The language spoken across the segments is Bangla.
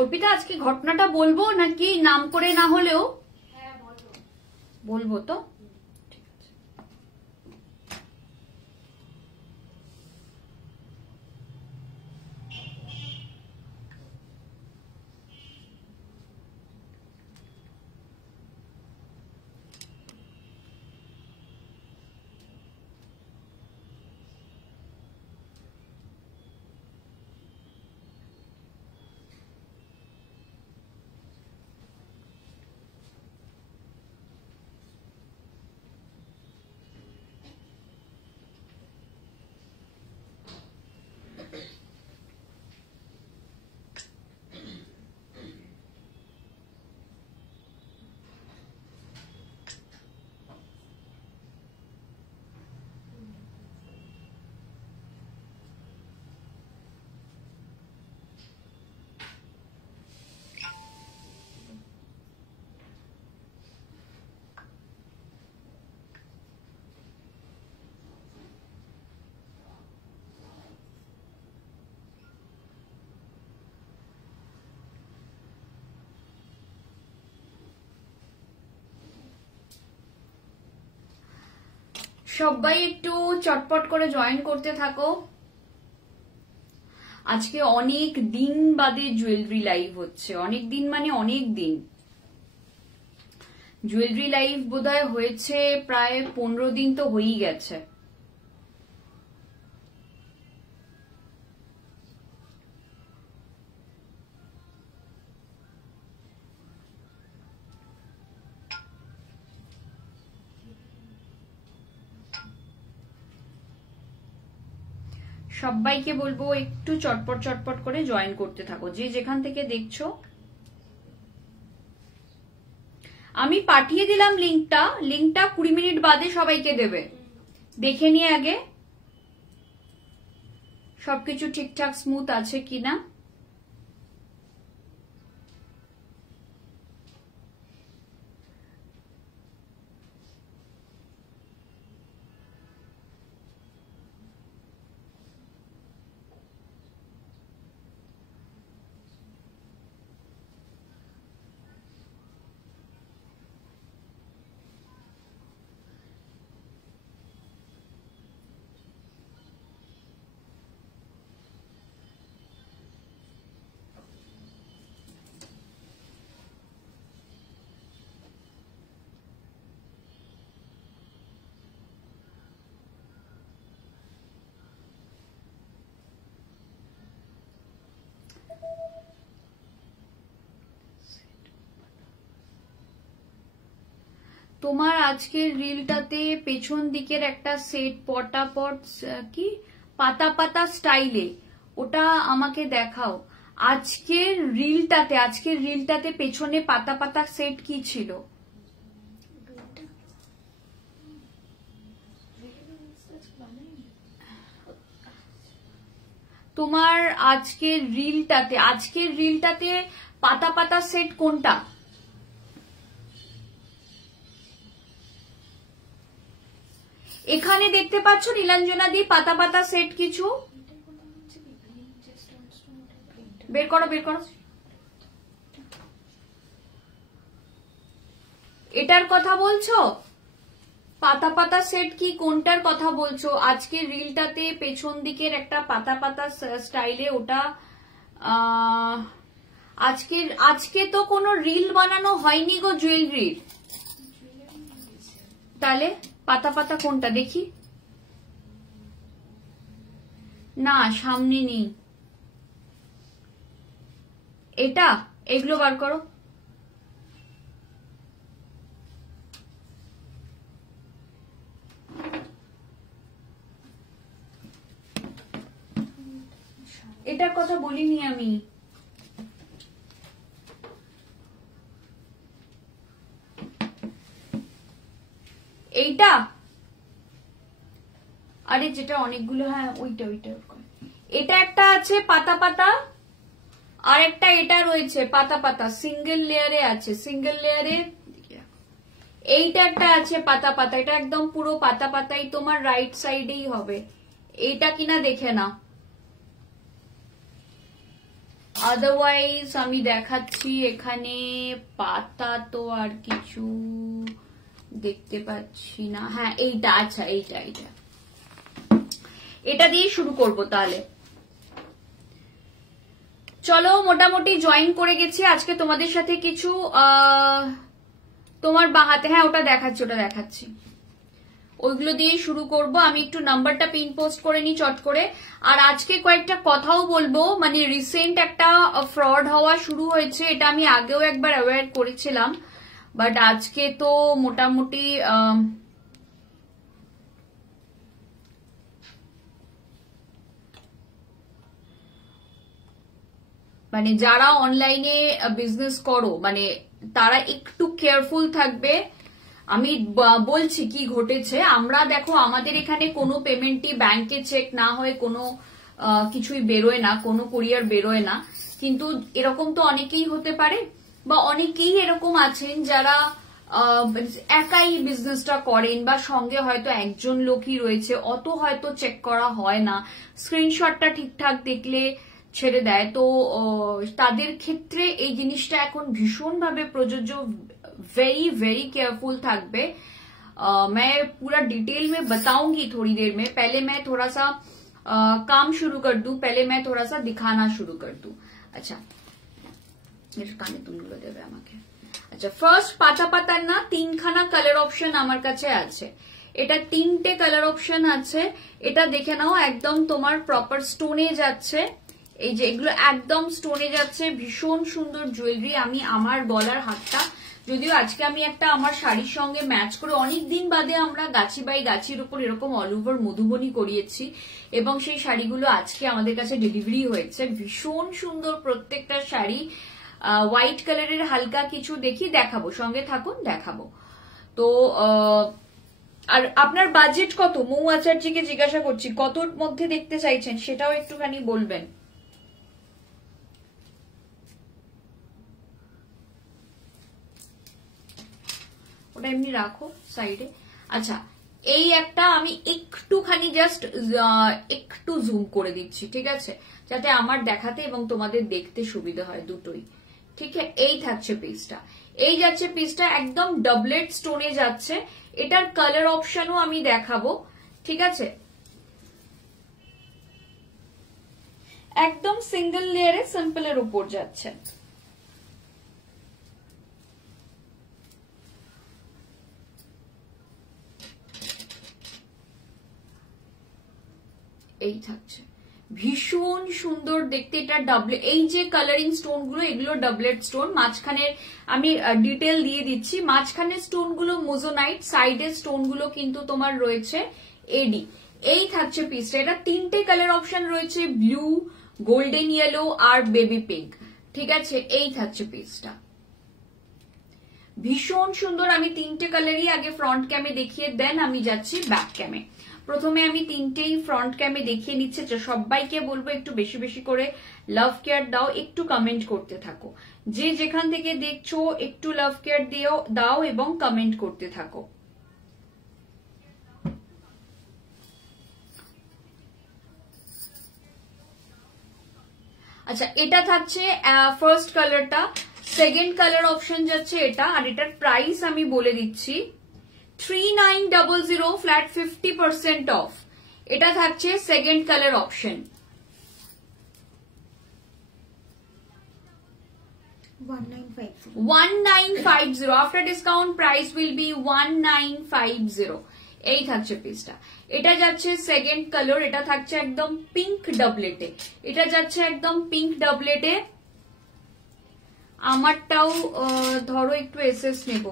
অর্পিতা আজকে ঘটনাটা বলবো নাকি নাম করে না হলেও? হ্যাঁ বলবো তো। সবাই একটু চটপট করে জয়েন করতে থাকো। আজকে অনেক দিন বাদে জুয়েলারি লাইভ হচ্ছে, অনেক দিন মানে অনেক দিন। জুয়েলারি লাইভ বোধহয় হয়েছে প্রায় 15 দিন তো হয়েই গেছে। সবাইকে বলবো একটু চটপট চটপট করে জয়েন করতে থাকো, যে যেখান থেকে দেখছো। আমি পাঠিয়ে দিলাম লিঙ্কটা 20 মিনিট বাদে সবাইকে দেবে, দেখে নিয়ে আগে সবকিছু ঠিকঠাক স্মুথ আছে কিনা। তোমার আজকের রিলটাতে পেছন দিকের একটা সেট পটাপট কি পাতা পাতা স্টাইলে, ওটা আমাকে দেখাও। আজকের রিলটাতে পেছনে পাতা পাতা সেট কি ছিল? তোমার আজকের রিলটাতে পাতা পাতা সেট কোনটা? এখানে দেখতে পাচ্ছ নীলাঞ্জনা দি পাতা পাতা সেট কিছু? বের করো এটার কথা বলছো? পাতা পাতা সেট কি কোনটার কথা বলছো? আজকে রিলটাতে পেছন দিকের একটা পাতা পাতা স্টাইলে, ওটা আজকে তো কোনো রিল বানানো হয়নি গো জুয়েলারির। তাহলে পাতা পাতা কোনটা দেখি? না সামনে নেই এটা, এগুলো বার করো। এটার কথা বলিনি আমি। এইটা আরে যেটা অনেকগুলো, হ্যাঁ ওইটা এটা একটা আছে পাতা পাতা, আর একটা এটা রয়েছে পাতা পাতা, সিঙ্গেল লেয়ারে আছে, সিঙ্গেল লেয়ারে। এইটা একটা আছে পাতা পাতা, এটা একদম পুরো পাতা পাতাই, তোমার রাইট সাইডেই হবে। এইটা কিনা দেখে না। আদারওয়াইজ আমি দেখাচ্ছি এখানে পাতা তো আর কিছু দেখতে পাচ্ছি না। হ্যাঁ এইটা, আচ্ছা এইটা এটা দিয়ে শুরু করব তাহলে। চলো মোটামুটি জয়েন করে গেছি আজকে তোমাদের সাথে কিছু তোমার বাহাতে, হ্যাঁ ওটা দেখাচ্ছি ওইগুলো দিয়ে শুরু করব। আমি একটু নাম্বারটা পিন পোস্ট করে নি চট করে। আর আজকে কয়েকটা কথাও বলবো, মানে রিসেন্ট একটা ফ্রড হওয়া শুরু হয়েছে, এটা আমি আগেও একবার অ্যাওয়্যার করেছিলাম, বাট আজকে তো মোটামুটি মানে যারা অনলাইনে বিজনেস করো মানে তারা একটু কেয়ারফুল থাকবে। আমি বলছি কি ঘটেছে। আমরা দেখো আমাদের এখানে কোনো পেমেন্টই ব্যাংকে চেক না হয়ে কোনো কিছুই বেরোয় না, কোনো কুরিয়ার বেরোয় না, কিন্তু এরকম তো অনেকেই হতে পারে বা অনেকেই এরকম আছেন যারা একাই বিজনেসটা করেন বা সঙ্গে হয়তো একজন লোকই রয়েছে, অত হয়তো চেক করা হয় না, স্ক্রিনশটটা ঠিকঠাক দেখলে ছেড়ে দেয়। তো তাদের ক্ষেত্রে এই জিনিসটা এখন ভীষণভাবে প্রযোজ্য। वेरी वेरी केयरफुल থাকবে। मैं पूरा डिटेल में बताऊंगी थोड़ी देर में। पहले मैं थोड़ा सा काम शुरू कर दूं, पहले मैं थोड़ा सा दिखाना शुरू कर दूं। अच्छा কানে তুলগুলো দেবে আমাকে। আচ্ছা ফার্স্ট পাতা পাতার না তিনখানা কালার অপশন আমার কাছে আছে। এটা তিনটে কালার অপশন আছে। এটা দেখে নাও একদম তোমার প্রপার স্টোনে যাচ্ছে। এই যে এগুলো একদম স্টোনে যাচ্ছে, ভীষণ সুন্দর জুয়েলারি। আমি আমার গলার হাতটা যদিও আজকে আমি একটা আমার শাড়ির সঙ্গে ম্যাচ করে, অনেকদিন বাদে আমরা গাছি বাই গাছির উপর এরকম অল ওভার মধুবনী করিয়েছি এবং সেই শাড়িগুলো আজকে আমাদের কাছে ডেলিভারি হয়েছে। ভীষণ সুন্দর প্রত্যেকটা শাড়ি। হোয়াইট কালারের হালকা কিছু দেখাবো, সঙ্গে থাকুন দেখাবো। তো আর আপনার বাজেট কত? মৌ আচার্যকে জিজ্ঞাসা করছি কতর মধ্যে দেখতে চাইছেন সেটাও একটুখানি বলবেন। ওটা এমনি রাখো সাইডে। আচ্ছা এই একটা আমি একটুখানি জাস্ট একটু জুম করে দিচ্ছি, ঠিক আছে, যাতে আমার দেখাতে এবং তোমাদের দেখতে সুবিধা হয় দুটোই। ঠিক আছে, এই থাকছে পিসটা, এই যাচ্ছে পিসটা একদম ডাবলেট স্টোনে যাচ্ছে। এটার কালার অপশনও আমি দেখাবো, ঠিক আছে। একদম সিঙ্গেল লেয়ারে সিম্পলের উপর যাচ্ছে। এই থাকছে ভীষণ সুন্দর দেখতে। এটা ডাবলেট, এই যে কালারিং স্টোন গুলো এগুলো ডাবলেট স্টোন। মাঝখানের আমি ডিটেল দিয়ে দিচ্ছি। মাঝখানের স্টোন গুলো মোজোনাইট, সাইডের স্টোন গুলো কিন্তু তোমার রয়েছে এডি। এই থাকছে পিসটা। এটা তিনটে কালার অপশন রয়েছে, ব্লু, গোল্ডেন ইয়েলো আর বেবি পিঙ্ক, ঠিক আছে। এই থাকছে পিসটা, ভীষণ সুন্দর। আমি তিনটে কালারই আগে ফ্রন্ট ক্যামে দেখিয়ে দেন আমি যাচ্ছি ব্যাক ক্যামে। প্রথমে আমি তিনটেই ফ্রন্ট ক্যামে দেখিয়ে নিচ্ছে। সবাইকে বলবো একটু বেশি বেশি করে লাভ কেয়ার দাও, একটু কমেন্ট করতে থাকো। যে যেখান থেকে দেখছো একটু লাভ কেয়ার দাও এবং কমেন্ট করতে থাকো। আচ্ছা এটা থাকছে ফার্স্ট কালারটা। সেকেন্ড কালার অপশন যাচ্ছে এটা, আর এটার প্রাইস আমি বলে দিচ্ছি 3900 ফ্ল্যাট 50% অফ। এটা থাকছে second colour option 1950। After discount price will be 1950। এই থাকছে পিসটা। এটা যাচ্ছে সেকেন্ড কালার। এটা থাকছে একদম পিঙ্ক ডাবলেটে। এটা যাচ্ছে একদম পিঙ্ক ডাবলেটে। আমারটাও ধরো একটু এসএস নেব।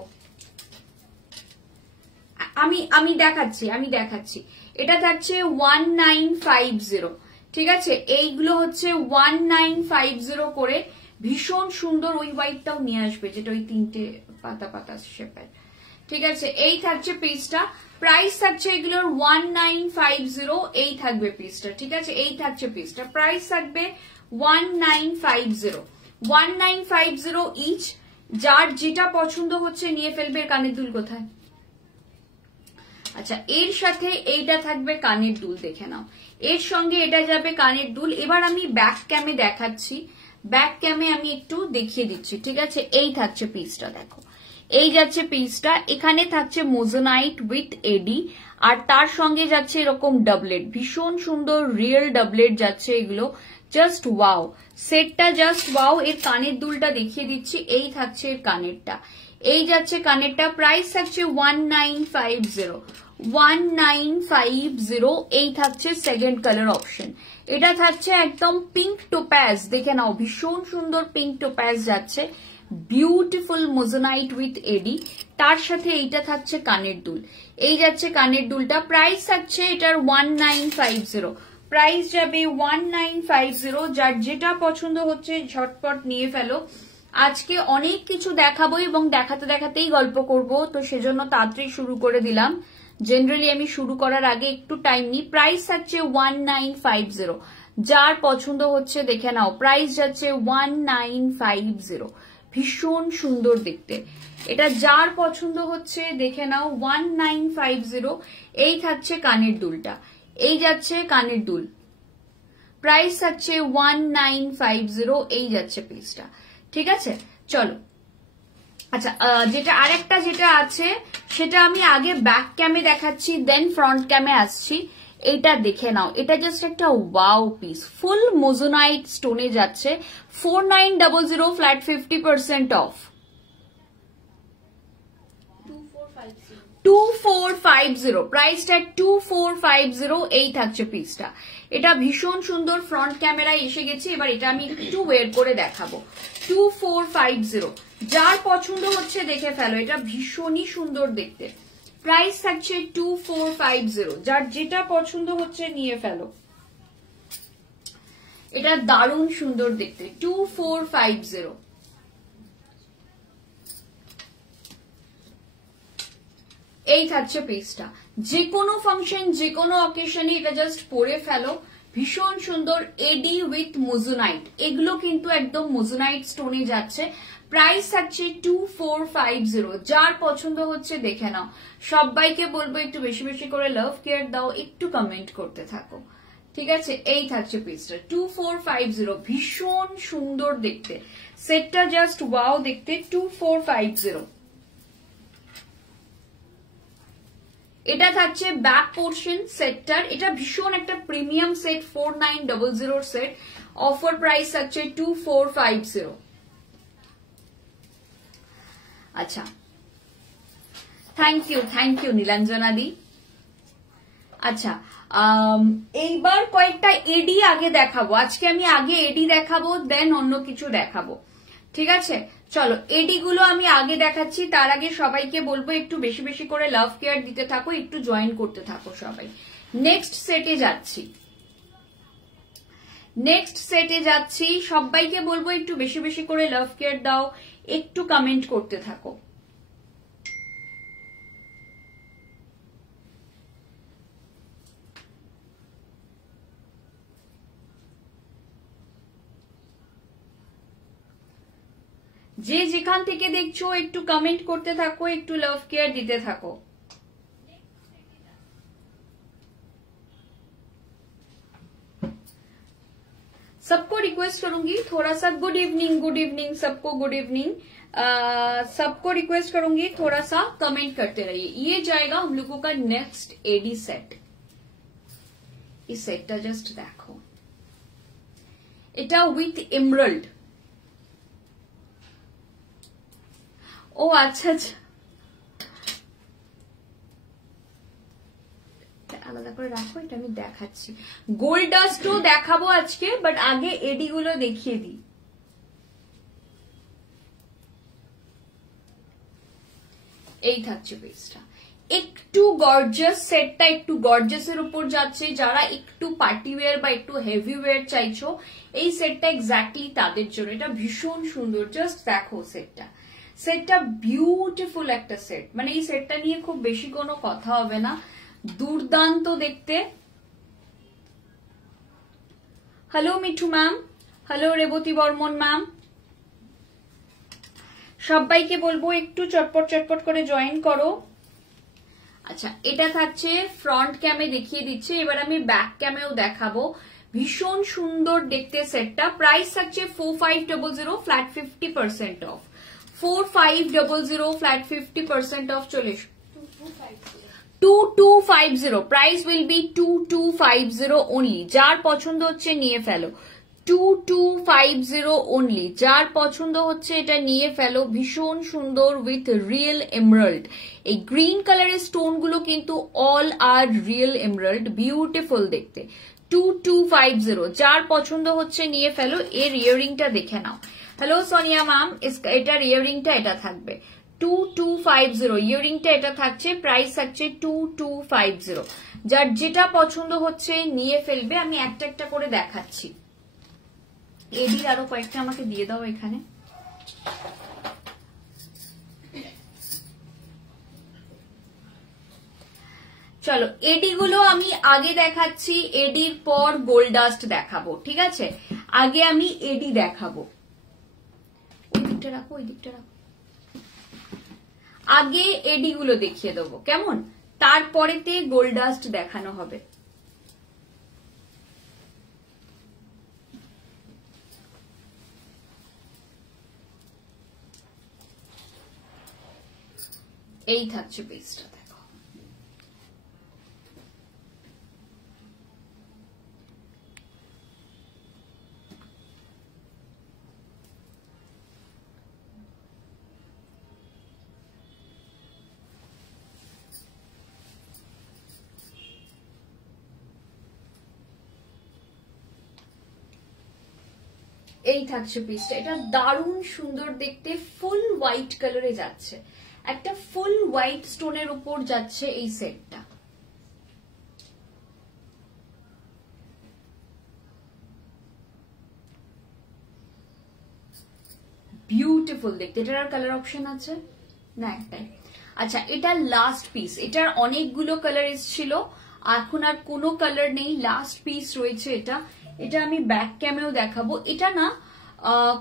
আমি দেখাচ্ছি। এটা থাকছে 1950, ঠিক আছে। এইগুলো হচ্ছে 1950 করে। ভীষণ সুন্দর। ওই হোয়াইটটাও নিয়ে আসবে যেটা ওই তিনটে পাতা পাতা শেপের, ঠিক আছে। এই থাকছে পিসটা। প্রাইস থাকছে এগুলোর 1950। এই থাকবে পিসটা, ঠিক আছে। এই থাকছে পিসটা, প্রাইস থাকবে 1950। 1950 ইচ। যার যেটা পছন্দ হচ্ছে নিয়ে ফেলবে। কানের দুল কোথায়? আচ্ছা এর সাথে এইটা থাকবে কানের দুল, দেখে নাও। এর সঙ্গে এটা যাবে কানের দুল। এবার আমি ব্যাক ক্যামে দেখাচ্ছি ব্যাক ক্যামে আমি একটু দেখিয়ে দিচ্ছি, ঠিক আছে। এই থাকছে পিসটা, দেখো এই যাচ্ছে পিসটা, এখানে থাকছে মোজোনাইট উইথ এডি, আর তার সঙ্গে যাচ্ছে এরকম ডাবলেট, ভীষণ সুন্দর রিয়েল ডাবলেট যাচ্ছে এগুলো, জাস্ট ওয়াও সেটটা, জাস্ট ওয়াও। এর কানের দুলটা দেখিয়ে দিচ্ছি, এই থাকছে এর কানেরটা, এই যাচ্ছে কানেরটা, প্রাইস থাকছে 1950, 1950। এই থাকছে সেকেন্ড কালার অপশন, এটা থাকছে একদম পিঙ্ক টোপ্যাজ, দেখে নাও ভীষণ সুন্দর পিঙ্ক টোপ্যাজ যাচ্ছে, বিউটিফুল মোজোনাইট উইথ এডি, তার সাথে এইটা থাকছে কানের দুল, এই যাচ্ছে কানের দুলটা, প্রাইস থাকছে এটার 1950, প্রাইস যাবে 1950। যার যেটা পছন্দ হচ্ছে ঝটপট নিয়ে ফেলো। আজকে অনেক কিছু দেখাবো এবং দেখাতে দেখাতেই গল্প করব, তো সেজন্য তাড়াতাড়ি শুরু করে দিলাম। জেনারেলি আমি শুরু করার আগে একটু টাইম নিই। প্রাইস থাকছে 1950, যার পছন্দ হচ্ছে দেখে নাও, প্রাইস যাচ্ছে 1950, ভীষণ সুন্দর দেখতে, এটা যার পছন্দ হচ্ছে দেখে নাও 1950। এই থাকছে কানের দুলটা, এই যাচ্ছে কানের দুল, প্রাইস থাকছে 1950, এই যাচ্ছে পিসটা, ঠিক আছে। চলো, আচ্ছা যেটা আরেকটা যেটা আছে সেটা আমি আগে ব্যাক ক্যামে দেখাচ্ছি, দেন ফ্রন্ট ক্যামে আসছি। এটা দেখে নাও, এটা জাস্ট একটা ওয়াও পিস, ফুল মোজোনাইট স্টোনে যাচ্ছে, 4900 ফ্ল্যাট 50% অফ, 2450, প্রাইসটা 2450, এই থাকছে পিসটা। এটা ভীষণ সুন্দর, ফ্রন্ট ক্যামেরায় এসে গেছে, এবার এটা আমি একটু ওয়ের করে দেখাবো। 2450, যার পছন্দ হচ্ছে দেখে ফেলো, এটা ভীষণই সুন্দর দেখতে, প্রাইস থাকছে 2450, যার যেটা পছন্দ হচ্ছে নিয়ে ফেলো, এটা দারুণ সুন্দর দেখতে, 2450। এই থাকছে পিসটা, যে কোনো ফাংশন যে কোনো অকেশনে এটা জাস্ট পরে ফেলো, ভীষণ সুন্দর, এডি উইথ মোজোনাইট, এগুলো কিন্তু একদম মোজোনাইট স্টোনে যাচ্ছে, প্রাইস থাকছে 2450, যার পছন্দ হচ্ছে দেখে নাও। সবাইকে বলবো একটু বেশি বেশি করে লাভ কেয়ার দাও, একটু কমেন্ট করতে থাকো, ঠিক আছে। এই থাকছে পিসটা 2450, ভীষণ সুন্দর দেখতে, সেটটা জাস্ট ওয়াও দেখতে, 2450। এটা থাকছে ব্যাক পোর্শন সেটটার, এটা ভীষণ একটা premium set, 4900 set, offer price থাকছে 2450। আচ্ছা, থ্যাংক ইউ নীলাঞ্জনা দি। আচ্ছা, এইবার কয়েকটা এডি আগে দেখাবো, আজকে আমি আগে এডি দেখাবো, দেন অন্য কিছু দেখাবো, ঠিক আছে। চলো, এডি গুলো আমি আগে দেখাচ্ছি, তার আগে সবাইকে বলবো একটু বেশি বেশি করে লাভ কেয়ার দিতে থাকো, একটু জয়েন করতে থাকো সবাই। নেক্সট সেটে যাচ্ছি, সবাইকে বলবো একটু বেশি বেশি করে লাভ কেয়ার দাও, একটু কমেন্ট করতে থাকো। যে যেখান থেকে দেখছো একটু কমেন্ট করতে থাকো, একটু লাভ কেয়ার দিতে থাকো। सबको रिक्वेस्ट करूंगी थोड़ा सा, गुड इवनिंग सबको, गुड इवनिंग, सबको रिक्वेस्ट करूंगी थोड़ा सा कमेंट करते रहिए। ये जाएगा हम लोगों का नेक्स्ट एडी सेट, इस सेटটা জাস্ট দেখো, এটা উইথ এমরাল্ড। ও আচ্ছা আচ্ছা, আলাদা করে রাখো, এটা আমি দেখাচ্ছি। গোল্ড ডাস্টও দেখাবো আজকে, বাট আগে এডি গুলো দেখিয়ে দিই। এই থাকছে পিসটা, একটু গর্জাস, সেটটা একটু গর্জাসের উপর যাচ্ছে, যারা একটু পার্টি ওয়্যার বা একটু হেভি ওয়্যার চাইছো, এই সেটটা এক্স্যাক্টলি তাদের জন্য। এটা ভীষণ সুন্দর, জাস্ট দেখো সেটটা বিউটিফুল একটা সেট, মানে এই সেটটা নিয়ে খুব বেশি কোনো কথা হবে না, দুর্দান্ত দেখতে। Hello Mithu ma'am, hello Revati Barman ma'am, সবাইকে বলবো একটু চটপট করে জয়েন করো। আচ্ছা, এটা থাকছে ফ্রন্ট ক্যামে দেখিয়ে দিচ্ছি, এবার আমি ব্যাক ক্যামেও দেখাবো। ভীষণ সুন্দর দেখতে সেটটা। প্রাইস থাকছে 4500 ফ্ল্যাট 50% অফ। 4500 flat 50% of. চলে 2250 প্রাইস উইল বি 2250 অনলি। যার পছন্দ হচ্ছে নিয়ে ফেলো। 2250 অনলি। যার পছন্দ হচ্ছে এটা নিয়ে ফেলো। ভীষণ সুন্দর উইথ রিয়েল এমরাল্ড। এই গ্রিন কালারের স্টোন গুলো কিন্তু অল আর রিয়েল এমরাল্ড, বিউটিফুল দেখতে। 2250 যার পছন্দ হচ্ছে নিয়ে ফেলো। এর ইয়ারিংটা দেখে নাও। হ্যালো সোনিয়া ম্যাম, এটার ইয়ারিংটা এটা থাকবে 2250। ইয়ারিংটা এটা থাকছে, প্রাইস থাকছে 2250। যার যেটা পছন্দ হচ্ছে নিয়ে ফেলবে। আমি একটা একটা করে দেখাচ্ছি। এডির আরো কয়েকটা আমাকে দিয়ে দাও এখানে। চলো এডি গুলো আমি আগে দেখাচ্ছি, এডির পর গোল্ড ডাস্ট দেখাবো, ঠিক আছে? আগে আমি এডি দেখাবো। ওই দিকটা রাখো, ওই দিকটা রাখো। আগে এডি গুলো দেখিয়ে দেবো, কেমন? তারপরেতে গোল্ড ডাস্ট দেখানো হবে। এই থাকছে পিসটা, দেখো। এই থাকছে পিসটা। এটা দারুণ সুন্দর দেখতে, ফুল হোয়াইট কালারে যাচ্ছে। একটা ফুল হোয়াইট স্টোনের উপর যাচ্ছে এই সেটটা। বিউটিফুল দেখতে। এটার আর কালার অপশন আছে না? একটাই। আচ্ছা, এটা লাস্ট পিস। এটার অনেকগুলো কালার এসেছিল, এখন আর কোনো কালার নেই, লাস্ট পিস রয়েছে এটা। এটা আমি ব্যাক ক্যামেও দেখাবো। এটা না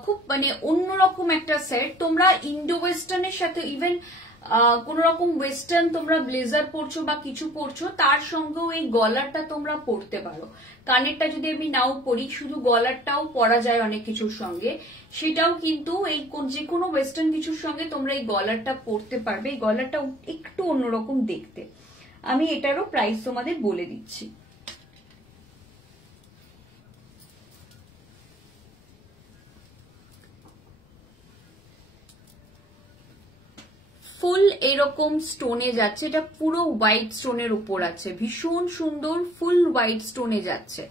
খুব মানে অন্যরকম একটা সেট। তোমরা ইন্ডো ওয়েস্টার্নের সাথে ইভেন কোন রকম ওয়েস্টার্ন তোমরা ব্লেজার পরছো বা কিছু পরছো, তার সঙ্গেও এই গলারটা তোমরা পরতে পারো। কানেরটা যদি আমি নাও পরি, শুধু গলারটাও পরা যায় অনেক কিছুর সঙ্গে। সেটাও কিন্তু এই যে কোনো ওয়েস্টার্ন কিছুর সঙ্গে তোমরা এই গলারটা পরতে পারবে। এই গলারটা একটু অন্যরকম দেখতে। আমি এটারও প্রাইস তোমাদের বলে দিচ্ছি। ফুল এরকম স্টোনে যাচ্ছে। এটা পুরো হোয়াইট স্টোনের উপর আছে, ভীষণ সুন্দর ফুল হোয়াইট স্টোনে যাচ্ছে,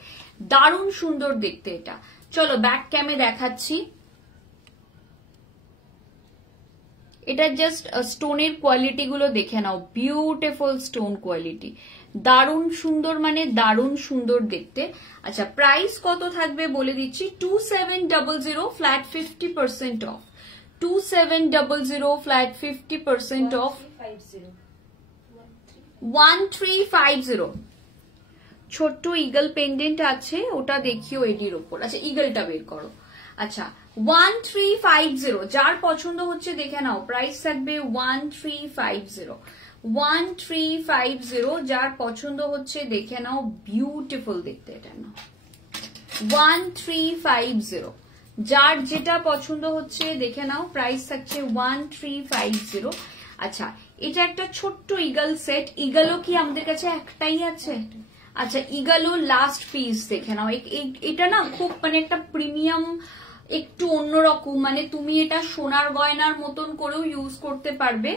দারুণ সুন্দর দেখতে এটা। চলো ব্যাক ক্যামে দেখাচ্ছি। এটা জাস্ট স্টোনের কোয়ালিটি গুলো দেখে নাও, বিউটিফুল স্টোন কোয়ালিটি, দারুণ সুন্দর, মানে দারুণ সুন্দর দেখতে। আচ্ছা, প্রাইস কত থাকবে বলে দিচ্ছি। 2700 ফ্ল্যাট 50% অফ। 2700 flat 50% of. 1350 ছোট্ট ইগল পেন্ডেন্ট আছে, ওটা দেখিও এডির ওপর। আচ্ছা, ইগলটা বের করো। আচ্ছা, 1350 যার পছন্দ হচ্ছে দেখে নাও। প্রাইস থাকবে 1350। 1350 যার পছন্দ হচ্ছে দেখে নাও, বিউটিফুল দেখতে এটা না। 1350 যার যেটা পছন্দ হচ্ছে দেখে নাও। প্রাইস থাকছে 1350। আচ্ছা, এটা একটা ছোট্ট ইগল সেট। ইগলও কি আমাদের কাছে একটাই আছে? আচ্ছা, ইগলও লাস্ট পিস দেখে নাও। এটা না খুব মানে একটা প্রিমিয়াম, একটু অন্যরকম, মানে তুমি এটা সোনার গয়নার মতন করেও ইউজ করতে পারবে,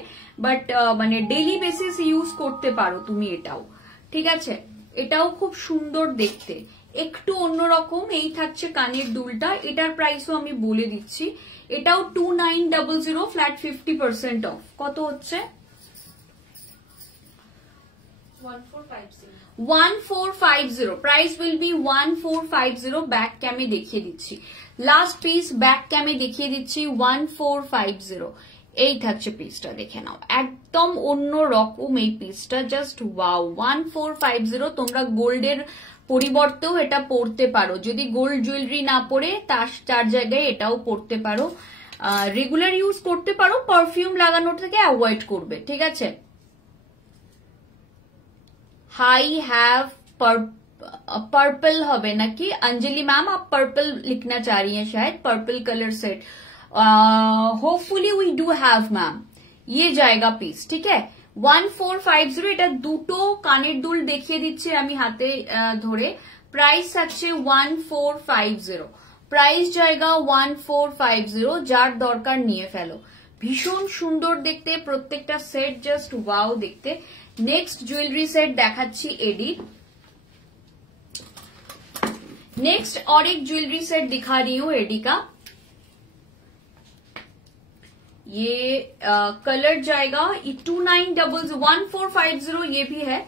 বাট মানে ডেইলি বেসিস ইউজ করতে পারো তুমি এটাও, ঠিক আছে? এটাও খুব সুন্দর দেখতে, একটু অন্যরকম। এই থাকছে কানের দুলটা। এটার প্রাইসও আমি বলে দিচ্ছি। এটাও 2900 ফ্ল্যাট 50% অফ। কত হচ্ছে? 1450। Price will be 1450। ব্যাক ক্যামে দেখিয়ে দিচ্ছি, লাস্ট পিস ব্যাক ক্যামে দেখিয়ে দিচ্ছি। 1450 এই থাকছে পিসটা, দেখে নাও, একদম অন্য রকম এই পিসটা, জাস্ট ওয়াও। 1450। তোমরা গোল্ডের পরিবর্তেও এটা পরতে পারো, যদি গোল্ড জুয়েলারি না পরে তার জায়গায় এটাও পরতে পারো। রেগুলার ইউজ করতে পারো, পারফিউম লাগানোর থেকে অ্যাভয়েড করবে, ঠিক আছে? I have पर्पल होबे ना कि अंजलि मैम आप पर्पल लिखना चाह रही हैं शायद, purple colour set hopefully we do have ma'am, ये जाएगा पीस। ठीक है 1450 এটা দুটো কানের দুল দেখিয়ে দিচ্ছি আমি হাতে ধরে। প্রাইস থাকছে 1450, প্রাইস জায়গা 1450, যার দরকার নিয়ে ফেলো। ভীষণ সুন্দর দেখতে প্রত্যেকটা সেট, জাস্ট ওয়াও দেখতে। নেক্সট জুয়েলারি सेट দেখাচ্ছি एडी। नेक्स्ट और एक ज्वेलरी सेट दिखा रही हूँ एडी का। ये कलर जाएगा 1450, ये भी है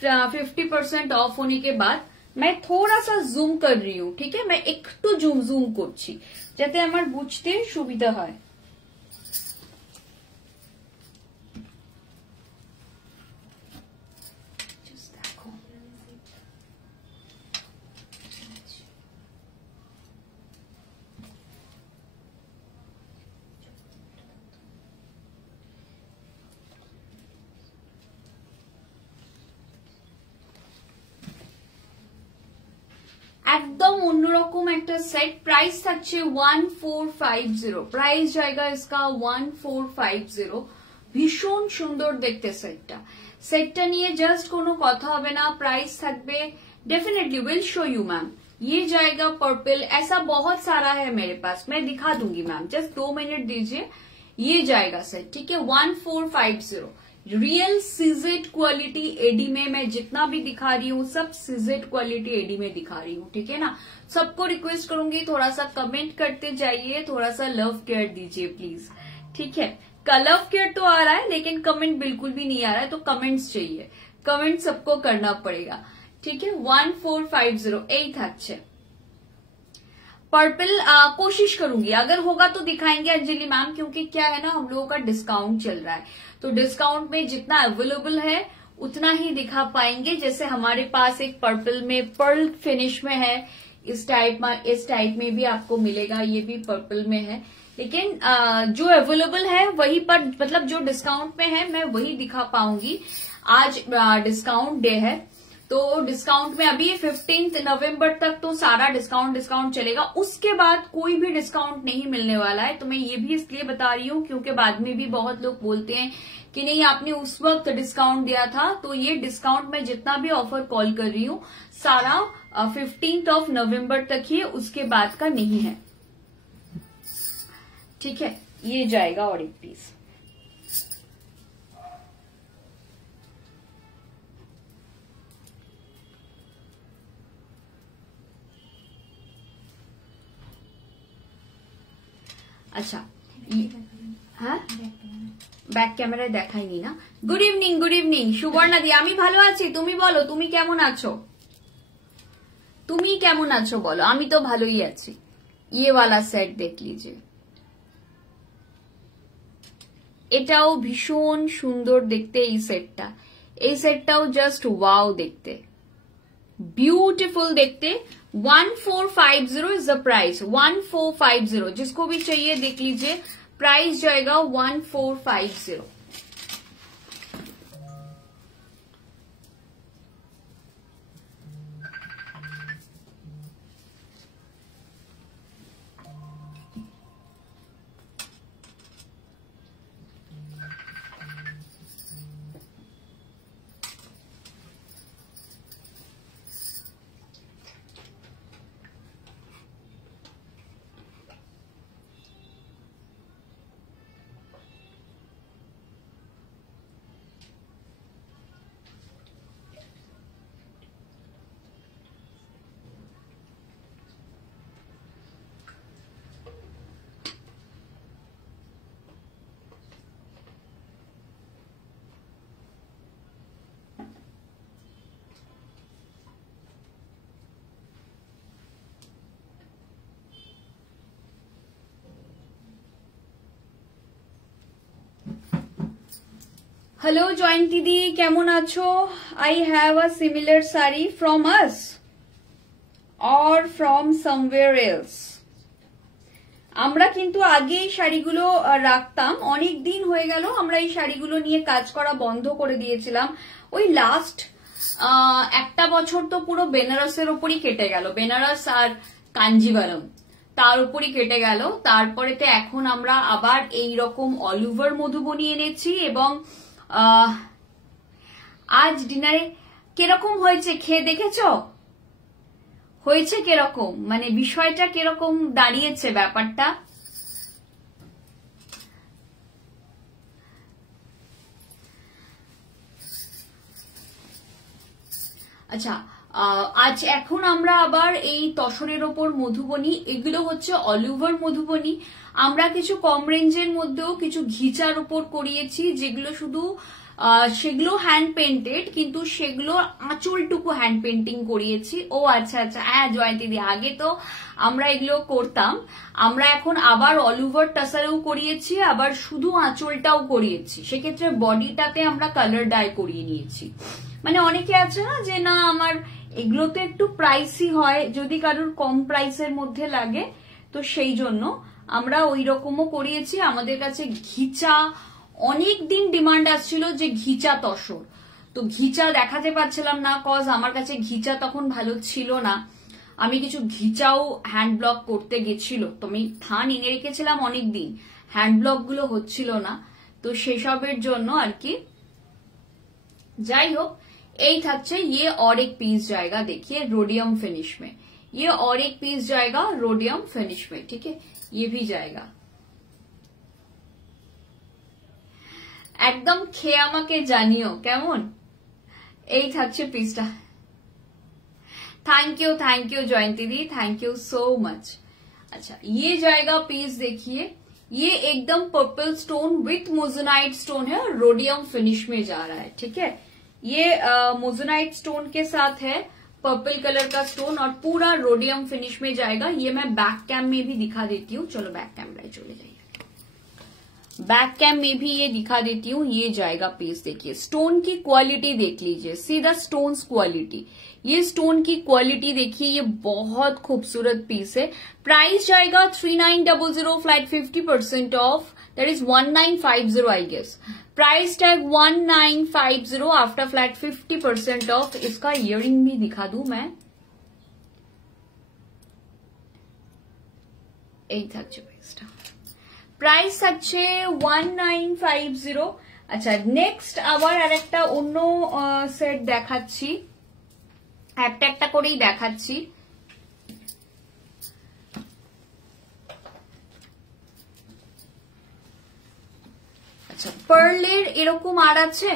50% ऑफ होने के बाद। मैं थोड़ा सा जूम कर रही हूँ, ठीक है, मैं একটু জুম করছি যাতে আমার বুঝতে সুবিধা হয়। एकदम অন্যরকম একটা সেট। প্রাইস থাকছে 1450, প্রাইস জায়গা इसका 1450। ভীষণ সুন্দর দেখতে সেটটা নিয়ে জাস্ট কোনো কথা হবে না, প্রাইস থাকবে definitely will show you ma'am. ये जाएगा पर्पल, ऐसा बहुत सारा है मेरे पास, मैं दिखा दूंगी मैम, जस्ट 2 मिनट दीजिए। ये जाएगा सेट, ठीक है 1450। रियल सीजेड क्वालिटी एडी में मैं जितना भी दिखा रही हूँ सब सीजेड क्वालिटी एडी में दिखा रही हूँ, ठीक है ना। सबको रिक्वेस्ट करूंगी थोड़ा सा कमेंट करते जाइए, थोड़ा सा लव केयर दीजिए प्लीज, ठीक है। लव केयर तो आ रहा है लेकिन कमेंट बिल्कुल भी नहीं आ रहा है, तो कमेंट्स चाहिए, कमेंट सबको करना पड़ेगा, ठीक है। 1450 यही था। अच्छे पर्पल कोशिश करूंगी, अगर होगा तो दिखाएंगे अंजलि मैम, क्योंकि क्या है ना हम लोगों का डिस्काउंट चल रहा है, तो डिस्काउंट में जितना अवेलेबल है उतना ही दिखा पाएंगे। जैसे हमारे पास एक पर्पल में पर्ल फिनिश में है, इस टाइप में भी आपको मिलेगा, ये भी पर्पल में है, लेकिन जो अवेलेबल है वही पर, मतलब जो डिस्काउंट में है मैं वही दिखा पाऊंगी। आज डिस्काउंट डे है, तो डिस्काउंट में अभी 15 नवंबर तक तो सारा डिस्काउंट चलेगा, उसके बाद कोई भी डिस्काउंट नहीं मिलने वाला है। तो मैं ये भी इसलिए बता रही हूँ क्योंकि बाद में भी बहुत लोग बोलते हैं कि नहीं आपने उस वक्त डिस्काउंट दिया था, तो ये डिस्काउंट में जितना भी ऑफर कॉल कर रही हूँ सारा 15 नवंबर तक ही, उसके बाद का नहीं है, ठीक है। ये जाएगा और एक पीस। अच्छा হ্যাঁ ব্যাক ক্যামেরায় দেখাইনি না। গুড ইভিনিং সুবর্ণা দি, আমি ভালো আছি, তুমি বলো তুমি কেমন আছো, তুমি কেমন আছো বলো। আমি তো ভালোই আছি। ये वाला सेट देख लीजिए, এটাও ভীষণ সুন্দর দেখতে এই সেটটাও জাস্ট ওয়াও দেখতে, ब्यूटीफुल देखते। 1450 इज द प्राइस, 1450, जिसको भी चाहिए देख लीजिए, प्राइस जाएगा 1450। हेलो जॉइंट दीदी केमन आछो। I have a similar sari from us or from somewhere else. আমরা কিন্তু আগে এই শাড়িগুলো রাখতাম, অনেক দিন হয়ে গেল আমরা এই শাড়িগুলো নিয়ে কাজ করা বন্ধ করে দিয়েছিলাম। ওই লাস্ট একটা বছর তো পুরো বেনারসের ওপরই কেটে গেল, বেনারস আর কাঞ্জিভারম তার উপরই কেটে গেল। তারপরেতে এখন আমরা আবার এই রকম অল ওভার মধুবনী এনেছি। এবং আজ ডিনারে কিরকম হয়েছে খেয়ে দেখেছো? হয়েছে কিরকম, মানে বিষয়টা কিরকম দাঁড়িয়েছে ব্যাপারটা? আচ্ছা, আজ এখন আমরা আবার এই তসরের ওপর মধুবনী, এগুলো হচ্ছে অল ওভার মধুবনী। আমরা কিছু কম রেঞ্জের মধ্যেও কিছু ঘিচার উপর করিয়েছি, যেগুলো শুধু সেগুলো হ্যান্ড পেন্টেড, কিন্তু সেগুলো আঁচলটুকু হ্যান্ড পেন্টিং করিয়েছি। ও আচ্ছা আচ্ছা, হ্যাঁ জয়ন্তীদি, আগে তো আমরা এগুলো করতাম, আমরা এখন আবার অল ওভার টাসারেও করিয়েছি, আবার শুধু আঁচলটাও করিয়েছি। সেক্ষেত্রে বডিটাতে আমরা কালার ডাই করিয়ে নিয়েছি। মানে অনেকে আছে না যে না আমার এগুলোতে একটু প্রাইসই হয়, যদি কারোর কম প্রাইসের মধ্যে লাগে, তো সেই জন্য আমরা ওই রকমও করিয়েছি। আমাদের কাছে ঘিচা অনেক দিন ডিমান্ড আসছিল যে ঘিচা তসর, তো ঘিচা দেখাতে পারছিলাম না, কজ আমার কাছে ঘিচা তখন ভালো ছিল না। আমি কিছু ঘিচাও হ্যান্ড ব্লক করতে গেছিল, তো আমি থান এনে রেখেছিলাম অনেক দিন, হ্যান্ড ব্লক গুলো হচ্ছিল না, তো সেসবের জন্য আর কি। যাই হোক, এই থাকছে ये और एक पीस जाएगा, देखिए रोडियम फिनिश में, ये और एक पीस जाएगा रोडियम फिनिश में, ठीक है, ये भी जाएगा। একদম খেয়ে আমাকে জানিও কেমন। এই থাকছে পিসটা। Thank you Jayanti the, thank you so much. अच्छा, ये जाएगा पीस, देखिए ये एकदम पर्पल स्टोन विथ मोजोनाइट स्टोन है और रोडियम फिनिश में जा रहा है, ठीक है। ये मोजोनाइट स्टोन के साथ है, पर्पल कलर का स्टोन, और पूरा रोडियम फिनिश में जाएगा। ये मैं बैक कैम में भी दिखा देती हूँ, चलो बैक कैमरा चले जाइए, बैक कैम में भी ये दिखा देती हूँ। ये जाएगा पीस, देखिए स्टोन की क्वालिटी देख लीजिए, सीधा स्टोन्स क्वालिटी, ये स्टोन की क्वालिटी देखिए, ये बहुत खूबसूरत पीस है। प्राइस जाएगा 3900 flat 50% off, that is 1950 I guess. Price tag 1950 after flat 50% off. इसका इयरिंग भी दिखा दूं मैं, এই থাকছে প্রাইসটা, প্রাইস থাকছে 1950। আচ্ছা, নেক্সট আবার আরেকটা অন্য সেট দেখাচ্ছি, একটা একটা করেই দেখাচ্ছি। अच्छा, पर्लेर एरकम आर আছে।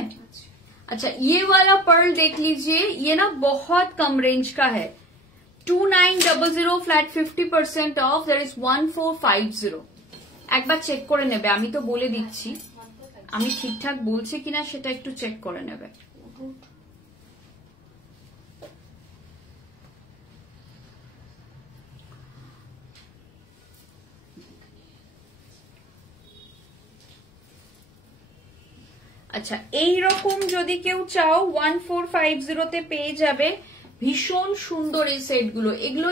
अच्छा, ये वाला पर्ल देख लीजिए, ये ना बहुत कम रेंज का है, 2900 फ्लैट 50% ऑफ, दैट इज 1450। একবার চেক করে নেবে, আমি তো বলে দিচ্ছি, আমি ঠিকঠাক বলছি কিনা সেটা একটু চেক করে নেবে। আচ্ছা, এই রকম যদি কেউ চাও 1450 তে পেয়ে যাবে। ভীষণ সুন্দর এই সেটগুলো, এগুলো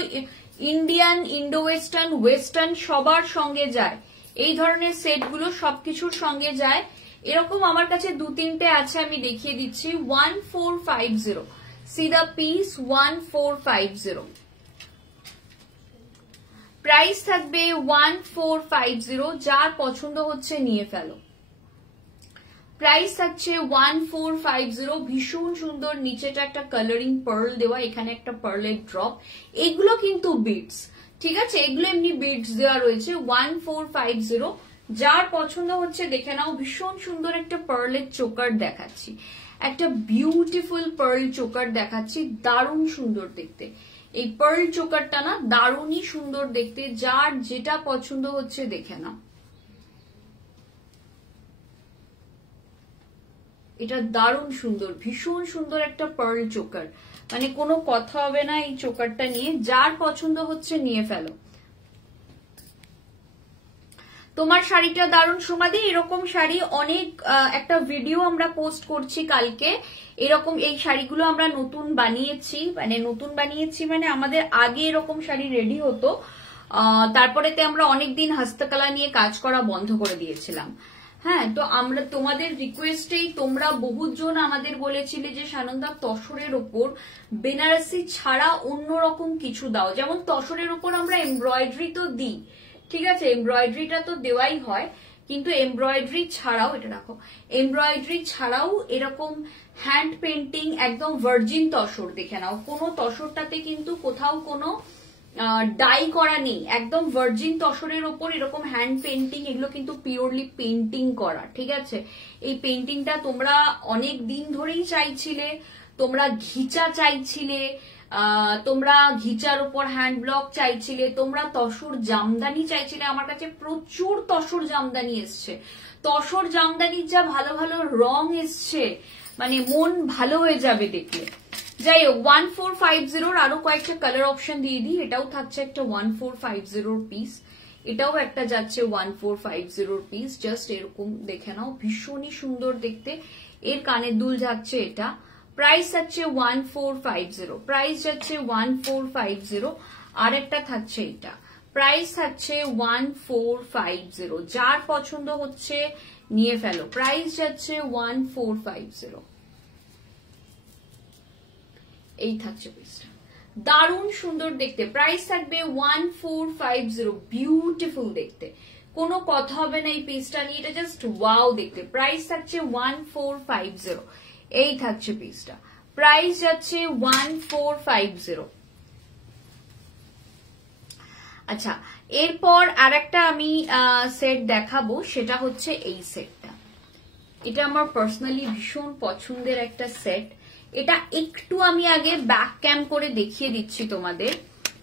ইন্ডিয়ান, ইন্ডো ওয়েস্টার্ন, ওয়েস্টার্ন সবার সঙ্গে যায়, এই ধরনের সেটগুলো সবকিছুর সঙ্গে যায়। এরকম আমার কাছে দু তিনটে আছে, আমি দেখিয়ে দিচ্ছি। 1450 সিধা পিস, 1450 প্রাইস থাকবে, 1450। যার পছন্দ হচ্ছে নিয়ে ফেলো। প্রাইস থাকছে 1450। ভীষণ সুন্দর, নিচেটা একটা কালারিং পার্ল দেওয়া, এখানে একটা পার্লের ড্রপ, এগুলো কিন্তু বিটস, ঠিক আছে, এগুলো এমনি বিটস দেওয়া রয়েছে। 1450, যার পছন্দ হচ্ছে দেখে নাও। ভীষণ সুন্দর একটা পার্লের চোকার দেখাচ্ছি, একটা বিউটিফুল পার্ল চোকার দেখাচ্ছি, দারুণ সুন্দর দেখতে। এই পার্ল চোকারটা না দারুণই সুন্দর দেখতে, যার যেটা পছন্দ হচ্ছে দেখে নাও। এটা দারুণ সুন্দর, ভীষণ সুন্দর একটা পার্ল চোকার, মানে কোনো কথা হবে না এই চোকারটা নিয়ে। যার পছন্দ হচ্ছে নিয়ে ফেলো। তোমার শাড়িটা দারুণ সোমাদি, এরকম শাড়ি অনেক, একটা ভিডিও আমরা পোস্ট করছি কালকে, এরকম এই শাড়িগুলো আমরা নতুন বানিয়েছি, মানে আমাদের আগে এরকম শাড়ি রেডি হতো, তারপরেতে আমরা অনেকদিন হস্তকলা নিয়ে কাজ করা বন্ধ করে দিয়েছিলাম। হ্যাঁ, তো আমরা তোমাদের রিকোয়েস্টেই, তোমরা বহুজন আমাদের বলেছিলে যে সানন্দা তসরের ওপর বেনারসি ছাড়া অন্যরকম কিছু দাও, যেমন তসরের ওপর আমরা এমব্রয়ডারি তো দিই, ঠিক আছে, এমব্রয়ডারিটা তো দেওয়াই হয়, কিন্তু এমব্রয়ডারি ছাড়াও, এটা রাখো, এমব্রয়ডারি ছাড়াও এরকম হ্যান্ড পেন্টিং একদম ভার্জিন তসর দেখে নাও, কোনো তসরটাতে কিন্তু কোথাও কোনো ডাই করা নেই, একদম ভার্জিন তসরের ওপর এরকম হ্যান্ড পেন্টিং, এগুলো কিন্তু পিওরলি পেন্টিং করা, ঠিক আছে। এই পেন্টিংটা তোমরা অনেক দিন ধরেই চাইছিলে, তোমরা ঘিচা চাইছিলে, তোমরা ঘিচার উপর হ্যান্ড ব্লক চাইছিলে, তোমরা তসর জামদানি চাইছিলে। আমার কাছে প্রচুর তসর জামদানি এসছে, তসর জামদানির যা ভালো ভালো রং এসছে, মানে মন ভালো হয়ে যাবে দেখলে। যাই হোক, 1450 আরো কয়েকটা কালার অপশন দিয়ে দিই। এটাও থাকছে একটা 1450 পিস, এটাও একটা যাচ্ছে 1450 পিস, জাস্ট এরকম দেখে নাও, ভীষণই সুন্দর দেখতে। এর কানের দুল যাচ্ছে এটা, প্রাইস যাচ্ছে 1450, প্রাইস যাচ্ছে 1450। আর একটা থাকছে এটা, প্রাইস থাকছে 1450। যার পছন্দ হচ্ছে নিয়ে ফেলো, প্রাইস যাচ্ছে 1450। এই থাকছে পিসটা, দারুণ সুন্দর দেখতে, প্রাইস থাকবে 1450, বিউটিফুল দেখতে, কোনো কথা হবে না এই পিসটা নিয়ে, এটা জাস্ট ওয়াও দেখতে। প্রাইস থাকছে 1450, এই থাকছে পিসটা, প্রাইস যাচ্ছে 1450। আচ্ছা, এরপর আরেকটা আমি সেট দেখাবো, সেটা হচ্ছে এই সেটটা। এটা আমার পার্সোনালি ভীষণ পছন্দের একটা সেট। এটা একটু আমি আগে ব্যাক ক্যাম করে দেখিয়ে দিচ্ছি তোমাদের,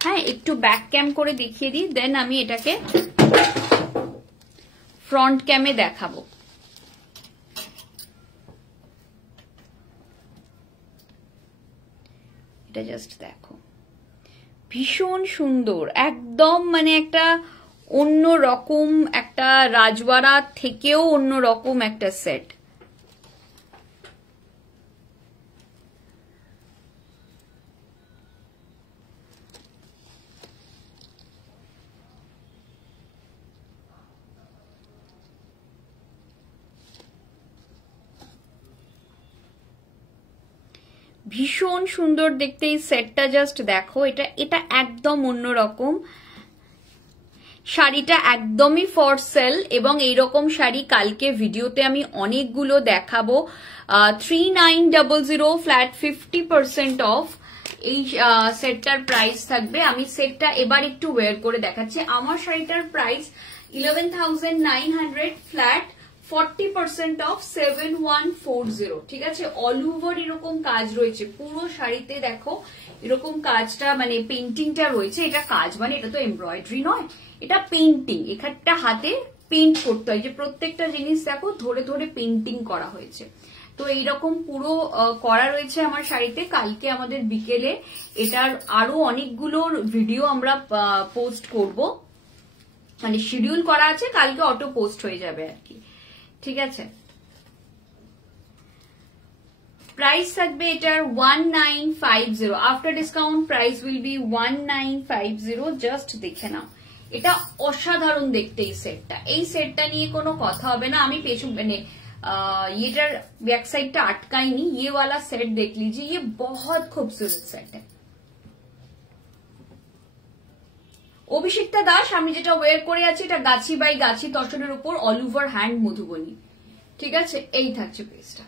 হ্যাঁ, একটু ব্যাক ক্যাম করে দেখিয়ে দিই, দেন আমি এটাকে ফ্রন্ট ক্যামে দেখাবো। এটা জাস্ট দেখো, ভীষণ সুন্দর, একদম মানে একটা অন্য রকম, একটা রাজওয়াড়া থেকেও অন্য রকম একটা সেট। ভীষণ সুন্দর দেখতে এই সেটটা, জাস্ট দেখো, এটা এটা একদম অন্যরকম, শাড়িটা একদমই ফর সেল, এবং এইরকম শাড়ি কালকে ভিডিওতে আমি অনেকগুলো দেখাবো। 3900 ফ্ল্যাট 50% অফ এই সেটটার প্রাইস থাকবে। আমি সেটটা এবার একটু ওয়্যার করে দেখাচ্ছি। আমার শাড়িটার প্রাইস 11,900 ফ্ল্যাট 40% অফ 7140, ঠিক আছে। অল ওভার এরকম কাজ রয়েছে পুরো শাড়িতে, দেখো এরকম কাজটা, মানে পেন্টিংটা রয়েছে। এটা কাজ মানে এটা তো এমব্রয়ডারি নয়, এটা পেন্টিং, এখানটা হাতে পেন্ট করতে হয়, যে প্রত্যেকটা জিনিস দেখো ধরে ধরে পেন্টিং করা হয়েছে। তো এইরকম পুরো করা রয়েছে আমার শাড়িতে। কালকে আমাদের বিকেলে এটার আরো অনেকগুলোর ভিডিও আমরা পোস্ট করব, মানে শিডিউল করা আছে, কালকে অটো পোস্ট হয়ে যাবে আর কি, ঠিক আছে। প্রাইস থাকবে এটার 1950, after discount price will be 1950, just দেখে নাও, এটা অসাধারণ দেখতে এই সেটটা। এই সেটটা নিয়ে কোনো কথা হবে না। আমি পেছন মানে এটার ব্যাক সাইডটা আটকাইনি, ये वाला सेट देख लीजिए, ये बहुत खूबसूरत सेट है। অভিষিক্তা দাস, আমি যেটা ওয়্যার করে আছি এটা গাছি বাই গাছি তসরের উপর অল ওভার হ্যান্ড মধুবনী, ঠিক আছে। এই থাকছে পিসটা,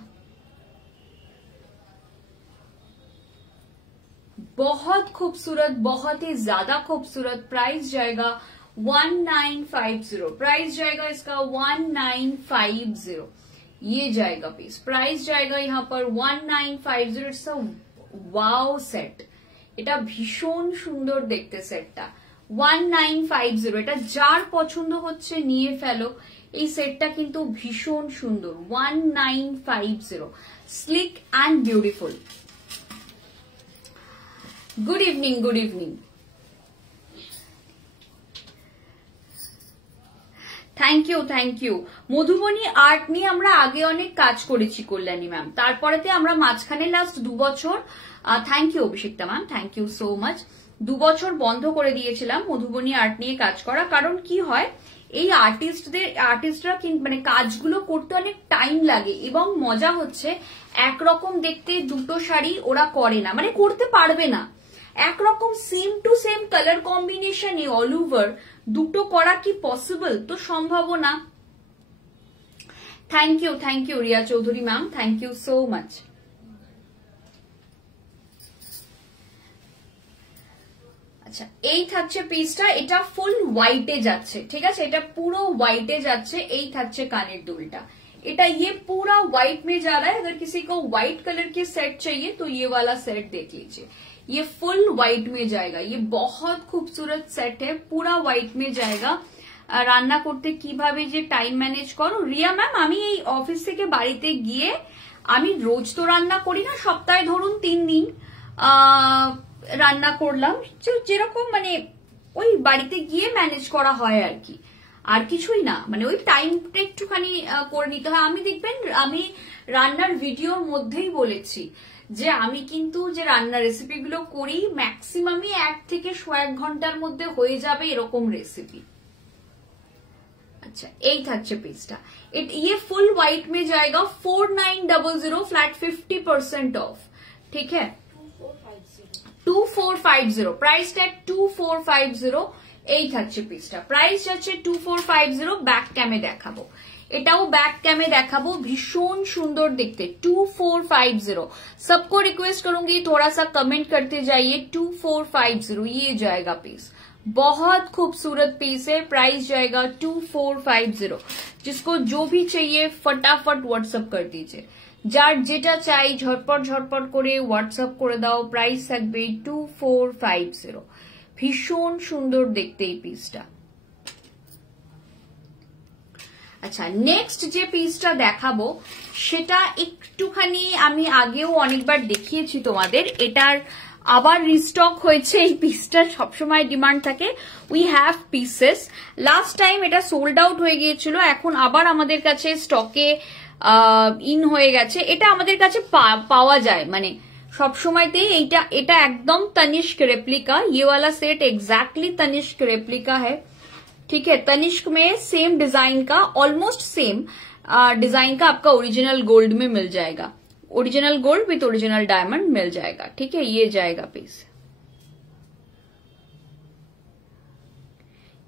बहुत खूबसूरत, बहुत ही ज्यादा खूबसूरत। प्राइस जाएगा 1950, प्राइस जाएगा इसका 1950, ये जाएगा पीस, प्राइस जाएगा यहाँ पर 1950। इट्स अ वाओ सेट, এটা ভীষণ সুন্দর দেখতে সেটটা। 1950, এটা যার পছন্দ হচ্ছে নিয়ে ফেলো, এই সেটটা কিন্তু ভীষণ সুন্দর। 1950, sleek and beautiful. Good evening, good evening, thank you, thank you. Madhubani art নিয়ে আমরা আগে অনেক কাজ করেছি কল্যাণী ম্যাম, তারপরেতে আমরা মাঝখানে লাস্ট 2 বছর, thank you Abhishikta ma'am, thank you so much, 2 বছর বন্ধ করে দিয়েছিলাম মধুবনী আর্ট নিয়ে কাজ করা। কারণ কি হয়, এই আর্টিস্টরা মানে কাজগুলো করতে অনেক টাইম লাগে, এবং মজা হচ্ছে একরকম দেখতে দুটো শাড়ি ওরা করে না, মানে করতে পারবে না। একরকম সেম টু সেম কালার কম্বিনেশনে অল ওভার দুটো করা কি পসিবল? তো সম্ভব না। Thank you Riya Chowdhury ma'am, thank you so much. আচ্ছা, এই থাকছে পিসটা, এটা ফুল হোয়াইটে যাচ্ছে, ঠিক আছে, এটা পুরো হোয়াইটে যাচ্ছে। এই থাকছে কানের দুলটা, এটা ये पूरा व्हाइट में जा रहा है। अगर किसी को व्हाइट कलर की सेट चाहिए तो ये वाला सेट देख लीजिए, ये फुल व्हाइट में जाएगा। ये बहुत खूबसूरत सेट है, पूरा व्हाइट में जाएगा। রান্না করতে কিভাবে যে টাইম ম্যানেজ করো? রিয়া ম্যাম, আমি এই অফিস থেকে বাড়িতে গিয়ে, আমি রোজ তো রান্না করি না, সপ্তাহে ধরুন 3 দিন রান্না করলাম, যেরকম মানে ওই বাড়িতে গিয়ে ম্যানেজ করা হয় আর কি, আর কিছুই না, মানে ওই টাইমটা একটুখানি করে নিতে হয়। আমি দেখবেন আমি রান্নার ভিডিওর মধ্যেই বলেছি যে আমি কিন্তু যে রান্নার রেসিপিগুলো করি ম্যাক্সিমামই 1 থেকে 1.5 ঘন্টার মধ্যে হয়ে যাবে এরকম রেসিপি। अच्छा, यही था पीसटा, ये फुल व्हाइट में जाएगा 4900 फ्लैट 50% ऑफ, ठीक है। 2450 प्राइस टैग 2450, এই থাকছে পিসটা, প্রাইস যাচ্ছে 2450। ব্যাক ক্যামে দেখাবো, এটাও ব্যাক ক্যামে দেখাবো, ভীষণ সুন্দর দেখতে। 2450, सबको रिक्वेस्ट करूंगी थोड़ा सा कमेंट करते जाइए। 2450 ये जाएगा पीस, बहुत खूबसूरत पीस है। प्राइस जाएगा 2450। जिसको जो भी चाहिए फटाफट व्हाट्सएप कर दीजिए, যার যেটা চাই ঝটপট করে হোয়াটসঅ্যাপ করে দাও। প্রাইস থাকবে 2450, ভীষণ সুন্দর দেখতে এই পিসটা। আচ্ছা, নেক্সট যে পিসটা দেখাবো সেটা একটুখানি আমি আগেও অনেকবার দেখিয়েছি তোমাদের, এটার আবার রিস্টক হয়েছে। এই পিসটা সবসময় ডিমান্ড থাকে, we have pieces. Last time এটা সোল্ড আউট হয়ে গিয়েছিল, এখন আবার আমাদের কাছে স্টকে ইন হয়ে গেছে। এটা আমাদের কাছে পাওয়া যায় মানে সবসময়তেই। এটা একদম तनिष्क रेप्लिका, ये वाला सेट एग्जैक्टली तनिष्क रेप्लिका है, ठीक है। तनिष्क में सेम डिजाइन का, ऑलमोस्ट सेम डिजाइन का आपका ओरिजिनल गोल्ड में मिल जाएगा, original gold with original diamond मिल जाएगा, ठीक है। ये जाएगा पीस,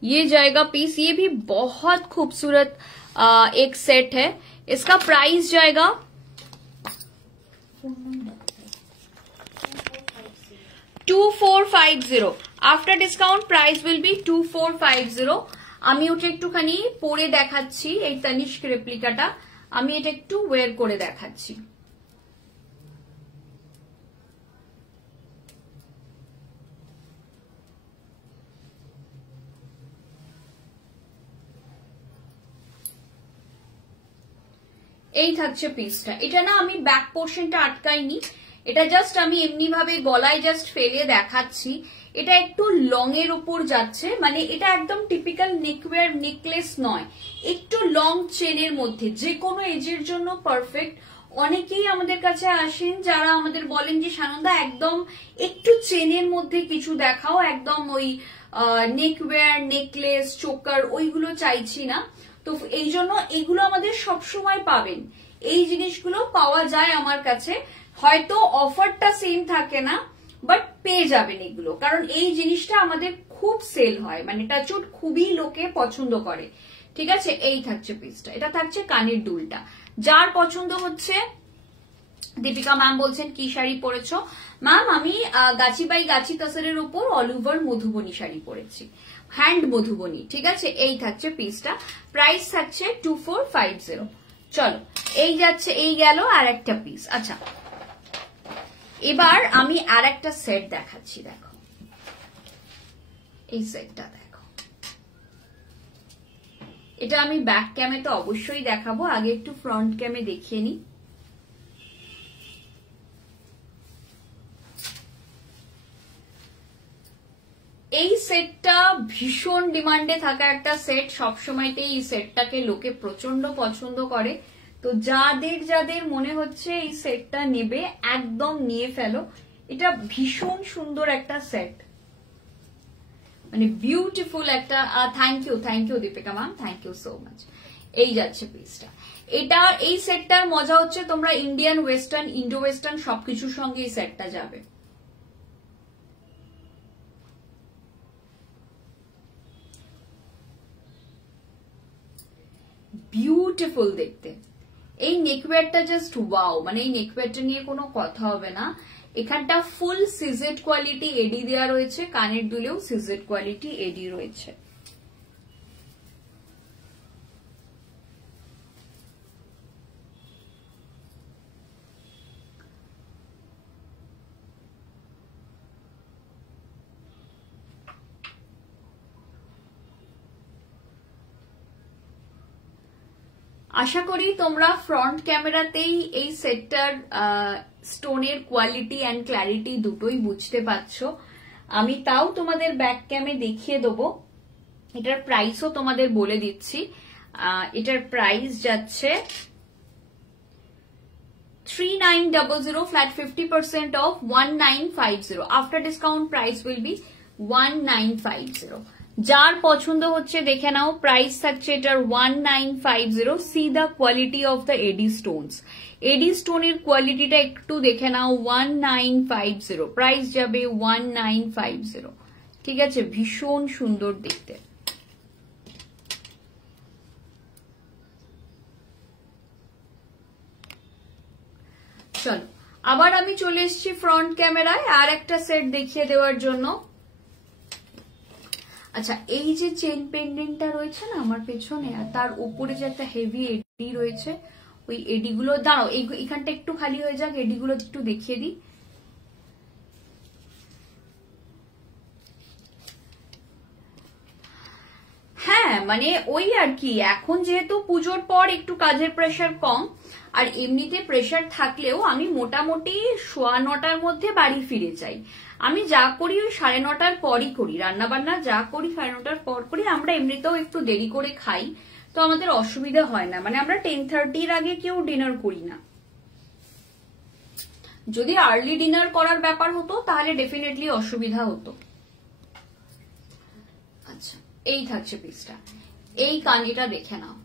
ये जाएगा पीस। ये भी बहुत खूबसूरत एक सेट है। इसका प्राइस जाएगा 2450। After discount price will B 2450। আমি ওটা একটুখানি পরে দেখাচ্ছি, এই তনিষ্ক রেপ্লিকাটা আমি এটা একটু ওয়্যার করে দেখাচ্ছি। এই থাকছে পিসটা। এটা না আমি ব্যাক পোর্শনটা আটকাইনি, এটা জাস্ট আমি এমনি ভাবে গলায় জাস্ট ফেলে দেখাচ্ছি। এটা একটু লং এর উপর যাচ্ছে, মানে এটা একদম টিপিক্যাল নেকওয়্যার নেকলেস নয়, একটু লং চেনের মধ্যে, যে কোনো এজের জন্য পারফেক্ট। অনেকেই আমাদের কাছে আসেন যারা আমাদের বলেন যে সানন্দা একদম একটু চেনের মধ্যে কিছু দেখাও, একদম ওই নেকওয়্যার নেকলেস চোকার ওইগুলো চাইছি না। তো এই জন্য এগুলো আমাদের সবসময় পাবেন, এই জিনিসগুলো পাওয়া যায় আমার কাছে। হয়তো অফারটা সেম থাকে না, বাট পেয়ে যাবেন এগুলো, কারণ এই জিনিসটা আমাদের খুব সেল হয়, মানে টাচউড খুবই লোকে পছন্দ করে, ঠিক আছে। এই থাকছে পিসটা, এটা থাকছে কানের দুলটা। যার পছন্দ হচ্ছে, দীপিকা ম্যাম বলছেন কি শাড়ি পরেছো? ম্যাম আমি গাছি বাই গাছি তাসারের উপর অল ওভার মধুবনী শাড়ি পরেছি, হ্যান্ড মধুবনী, ঠিক আছে। এই থাকছে পিসটা, প্রাইস থাকছে 2450। চলো, এই যাচ্ছে, এই গেল আর একটা পিস। আচ্ছা, এবার আমি আর একটা সেট দেখাচ্ছি, দেখো এই সেটটা দেখো। এটা আমি ব্যাক ক্যামে তো অবশ্যই দেখাবো, আগে একটু ফ্রন্ট ক্যামে দেখিয়ে নিই। এই সেটটা ভীষণ ডিমান্ডে থাকা একটা সেট, সবসময়তেই এই সেটটাকে লোকে প্রচন্ড পছন্দ করে। তো যাদের যাদের মনে হচ্ছে এই সেটটা নেবে একদম নিয়ে ফেলো, এটা ভীষণ সুন্দর একটা সেট, মানে বিউটিফুল একটা। Thank you Deepika ma'am, thank you so much. এই যাচ্ছে পিসটা। এটা এই সেটটার মজা হচ্ছে তোমরা ইন্ডিয়ান ওয়েস্টার্ন ইন্ডো ওয়েস্টার্ন সবকিছুর সঙ্গে এই সেটটা যাবে। বিউটিফুল দেখতে। এই নেকওয়্যারটা জাস্ট ওয়াও, মানে এই নেকওয়্যারটা নিয়ে কোনো কথা হবে না। এখানটা ফুল সিজেড কোয়ালিটি এডি দেওয়া রয়েছে, কানের দুলেও সিজেড কোয়ালিটি এডি রয়েছে। আশা করি তোমরা ফ্রন্ট ক্যামেরাতেই এই সেটটার স্টোনের কোয়ালিটি অ্যান্ড ক্ল্যারিটি দুটোই বুঝতে পারছো। আমি তাও তোমাদের ব্যাক ক্যামে দেখিয়ে দেবো। এটার প্রাইসও তোমাদের বলে দিচ্ছি। এটার প্রাইস যাচ্ছে 3900 flat 50% off 1950. After discount price will be 1950. যার পছন্দ হচ্ছে দেখে নাও, প্রাইস থাকছে এটার 1950। See the quality of the AD stones. AD স্টোনের কোয়ালিটিটা একটু দেখে নাও। 1950 প্রাইস যাবে 1950। ঠিক আছে, ভীষণ সুন্দর দেখতে। চলো আবার আমি চলে এসেছি ফ্রন্ট ক্যামেরায় আর একটা সেট দেখিয়ে দেওয়ার জন্য। আচ্ছা, এই যে চেন পেন্ডেন্টটা রয়েছে না আমার পেছনে, আর তার উপরে যে একটা হেভি এডি রয়েছে, ওই এডি গুলো দাঁড়াও, এখানটা একটু খালি হয়ে যাক, এডি গুলো একটু দেখিয়ে দিই। হ্যাঁ মানে ওই আর কি, এখন যেহেতু পুজোর পর একটু কাজের প্রেশার কম, আর এমনিতে প্রেশার থাকলেও আমি মোটামুটি 9:15 মধ্যে বাড়ি ফিরে যাই। আমি যা করি ওই 9:30 পরই করি, রান্না বান্না যা করি 9:30 পর করি। আমরা এমনিতেও একটু দেরি করে খাই, তো আমাদের অসুবিধা হয় না। মানে আমরা 10:30 আগে কেউ ডিনার করি না। যদি আর্লি ডিনার করার ব্যাপার হতো তাহলে ডেফিনেটলি অসুবিধা হতো। আচ্ছা, এই থাকছে পিসটা। এই কানিটা দেখে নাও।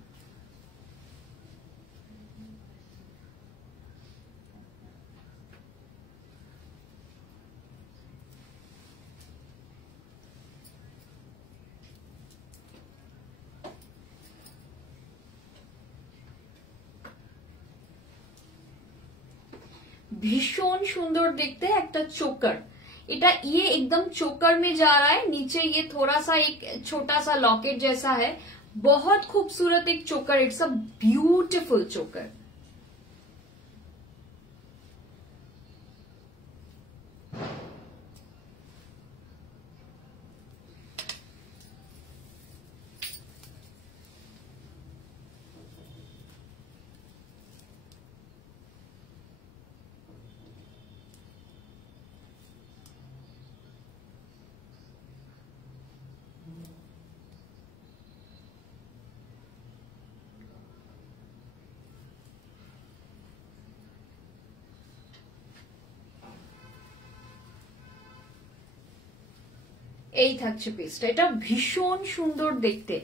भीषण सुंदर देखते हैं एक चोकर। इटा ये एकदम चोकर में जा रहा है, नीचे ये थोड़ा सा एक छोटा सा लॉकेट जैसा है। बहुत खूबसूरत एक चोकर, इट्स अ ब्यूटीफुल चोकर। এই থাকছে পিসটা। এটা ভীষণ সুন্দর দেখতে,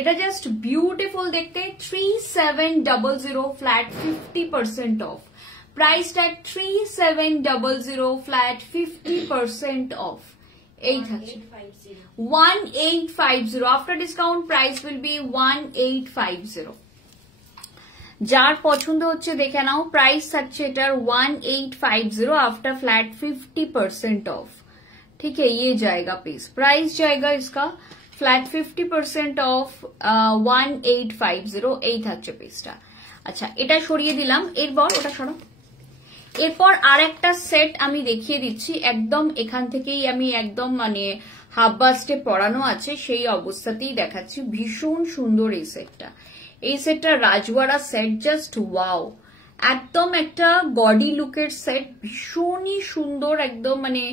এটা জাস্ট বিউটিফুল দেখতে। 3700 flat 50% of. Price tag 3700 flat 50% of. এই থাকছে 1850। After discount price will be 1850। যার পছন্দ হচ্ছে দেখে নাও, প্রাইস থাকছে এটার 1850 आफ्टर फ्लैट 50% ऑफ। ठीक है, ये जाएगा पीस, प्राइस जाएगा इसका फ्लैट 50% ऑफ 1850। এই থাকছে পিসটা। আচ্ছা, এটা সরিয়ে দিলাম, এরপর ওটা সরো। এরপর আর একটা সেট আমি দেখিয়ে দিচ্ছি, একদম এখান থেকেই আমি একদম মানে হাফ বাস্টে পরানো আছে সেই অবস্থাতেই দেখাচ্ছি। ভীষণ সুন্দর এই সেটটা। এই সেটটা রাজওয়াড়া সেট, জাস্ট ওয়াও। একদম একটা গডি লুকের সেট, ভীষণই সুন্দর একদম। মানে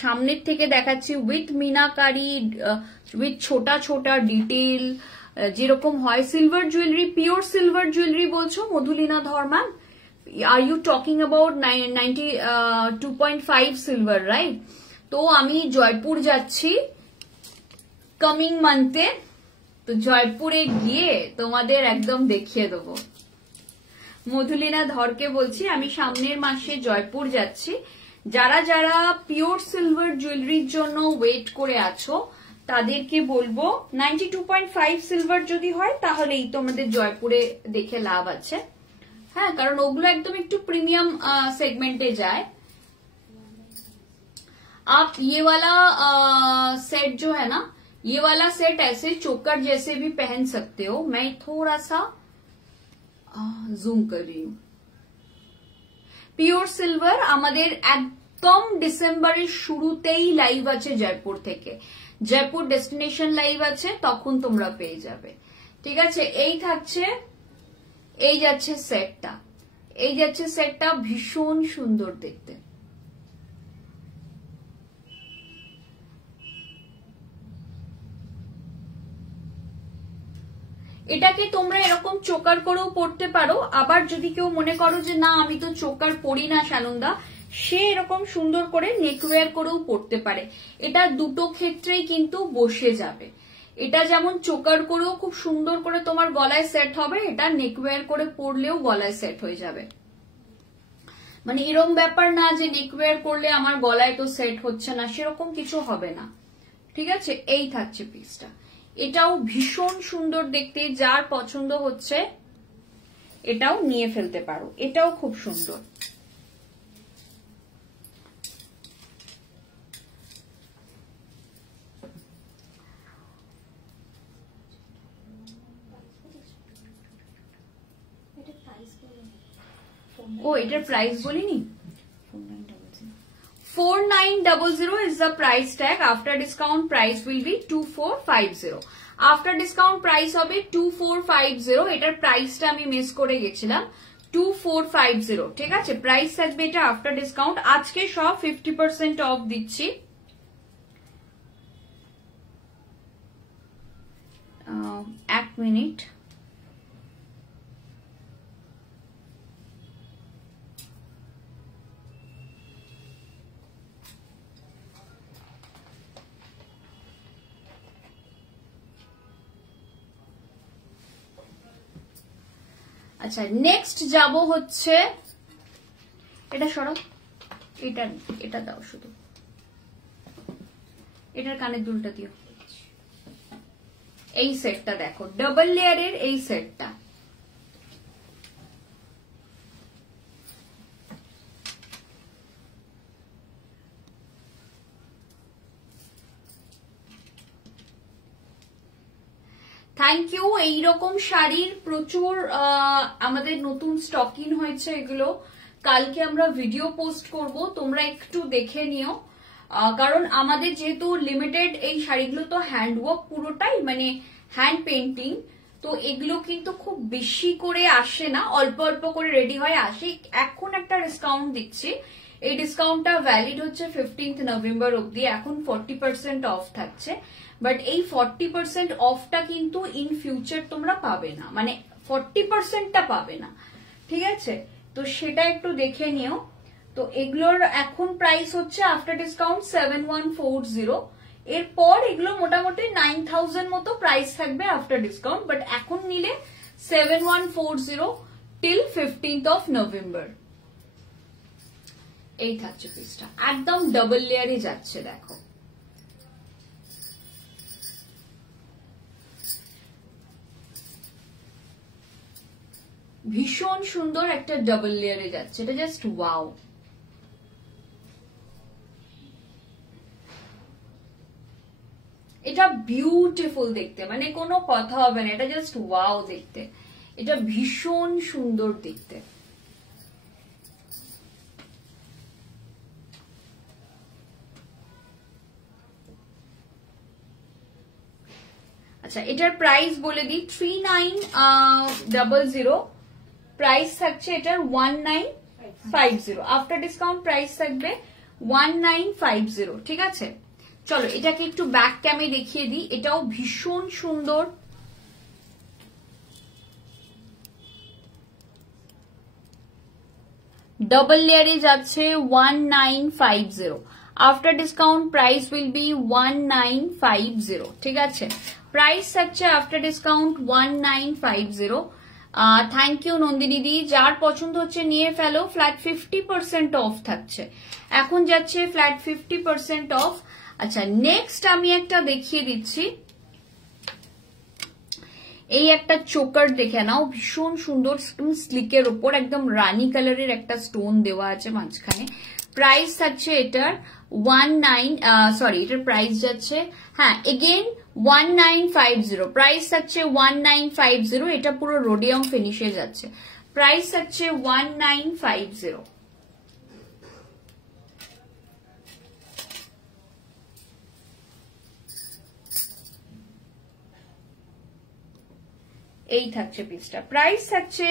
সামনের থেকে দেখাচ্ছি উইথ মিনাকারি, উইথ ছোটা ছোটা ডিটেল, যেরকম হয় silver jewellery, pure silver jewellery বলছো Madhulina Dhar ma'am? Are you talking about 92.5 silver, right? তো আমি জয়পুর যাচ্ছি, কামিং মান্থে। তো জয়পুরে গিয়ে তোমাদের একদম দেখিয়ে দেবো। মধুলিনা ধরকে বলছি, আমি সামনের মাসে জয়পুর যাচ্ছি। যারা যারা পিওর সিলভার জুয়েলারির জন্য ওয়েট করে আছো তাদেরকে বলবো 92.5 সিলভার যদি হয় তাহলেই তোমাদের জয়পুরে দেখে লাভ আছে। হ্যাঁ, কারণ ওগুলো একদম একটু প্রিমিয়াম सेगमेंटे जाए। आप ये वाला सेट जो है ना, ये वाला सेट ऐसे चोकर जैसे भी पहन सकते हो। मैं थोड़ा सा जूम कर रही हूँ। পিওর সিলভার আমাদের একদম ডিসেম্বরের শুরুতেই লাইভ আছে জয়পুর থেকে। জয়পুর ডেস্টিনেশন লাইভ আছে, তখন তোমরা পেয়ে যাবে। ঠিক আছে, এই থাকছে, এই যাচ্ছে সেটটা, এই যাচ্ছে সেটটা, ভীষণ সুন্দর দেখতে। এটাকে তোমরা এরকম চোকার করেও পড়তে পারো। আবার যদি কেউ মনে করো যে না আমি তো চোকার পরি না সানন্দা, সে এরকম সুন্দর করে নেকওয়্যার করেও পড়তে পারে। এটা দুটো ক্ষেত্রেই কিন্তু বসে যাবে। এটা যেমন চোকার করেও খুব সুন্দর করে তোমার গলায় সেট হবে, এটা নেকওয়্যার করে পরলেও গলায় সেট হয়ে যাবে। মানে এরকম ব্যাপার না যে নেকওয়্যার করলে আমার গলায় তো সেট হচ্ছে না, সেরকম কিছু হবে না। ঠিক আছে, এই থাকছে পিসটা। এটাও ভীষণ সুন্দর দেখতে, যার পছন্দ হচ্ছে এটাও নিয়ে ফেলতে পারো, এটাও খুব সুন্দর। ও এটার প্রাইস বলিনি, 4900 is the price tag. After discount price will be 2450. After discount price হবে 2450। এটার প্রাইসটা আমি মিস করে গেছিলাম, 2450। ঠিক আছে, প্রাইস থাকবে এটা আফটার ডিসকাউন্ট। আজকে সব 50% অফ দিচ্ছি। এক মিনিট, আচ্ছা নেক্সট যাব হচ্ছে, এটা সরাও, এটা দাও, শুধু এটার কানের দুলটা দিও। এই সেটটা দেখো, ডাবল লেয়ারের এই সেটটা, থ্যাংক ইউ। এইরকম শাড়ির প্রচুর আমাদের নতুন স্টকিং হয়েছে, এগুলো কালকে আমরা ভিডিও পোস্ট করব, তোমরা একটু দেখে নিও। কারণ আমাদের যেহেতু লিমিটেড এই শাড়িগুলো তো হ্যান্ডওয়ার্ক পুরোটাই, মানে হ্যান্ড পেন্টিং, তো এগুলো কিন্তু খুব বেশি করে আসে না, অল্প অল্প করে রেডি হয়ে আসে। এখন একটা ডিসকাউন্ট দিচ্ছি, এই ডিসকাউন্টটা ভ্যালিড হচ্ছে 15 নভেম্বর অব্দি। এখন 40% অফ থাকছে, বাট এই 40% অফটা কিন্তু ইন ফিউচার তোমরা পাবে না, মানে 40%টা পাবে না। ঠিক আছে, তো সেটা একটু দেখে নিও। তো এগুলোর এখন প্রাইস হচ্ছে আফটার ডিসকাউন্ট 7140। এরপর এগুলো মোটামুটি 9000 মতো প্রাইস থাকবে আফটার ডিসকাউন্ট, বাট এখন নিলে 7140 টিল 15th অফ নভেম্বর। এই থাকছে পিসটা, একদম ডাবল লেয়ারে যাচ্ছে, দেখো ভীষণ সুন্দর একটা ডাবল লেয়ারে যাচ্ছে, এটা জাস্ট ওয়াও। এটা বিউটিফুল দেখতে, মানে কোনো কথা হবে না, এটা জাস্ট ওয়াও দেখতে, এটা ভীষণ সুন্দর দেখতে। আচ্ছা এটার প্রাইস বলে দিই, 3900 প্রাইস থাকছে এটার 1950। আফটার ডিসকাউন্ট প্রাইস থাকবে 1950। ঠিক আছে, চলো এটাকে একটু ব্যাক ক্যামে দেখিয়ে দিই, এটাও ভীষণ সুন্দর। ডাবল লেয়ারে যাচ্ছে 1950। After discount price will be 1950 ঠিক আছে প্রাইস থাকছে after discount 1950 thank you Nandini দি যার পছন্দ হচ্ছে নিয়ে ফেলো ফ্ল্যাট 50% অফ থাকছে এখন যাচ্ছে ফ্ল্যাট 50% অফ আচ্ছা নেক্সট আমি একটা দেখিয়ে দিচ্ছি এই একটা চোকার দেখে নাও ভীষণ সুন্দর স্লিকের উপর একদম রানী কালারের একটা স্টোন দেওয়া আছে মাঝখানে প্রাইস থাকছে এটার 19 এটার প্রাইস যাচ্ছে হ্যাঁ এগেইন 1950 প্রাইস থাকছে 1950 এটা পুরো রোডিয়াম ফিনিশে যাচ্ছে প্রাইস থাকছে 1950 এই থাকছে পিসটা প্রাইস থাকছে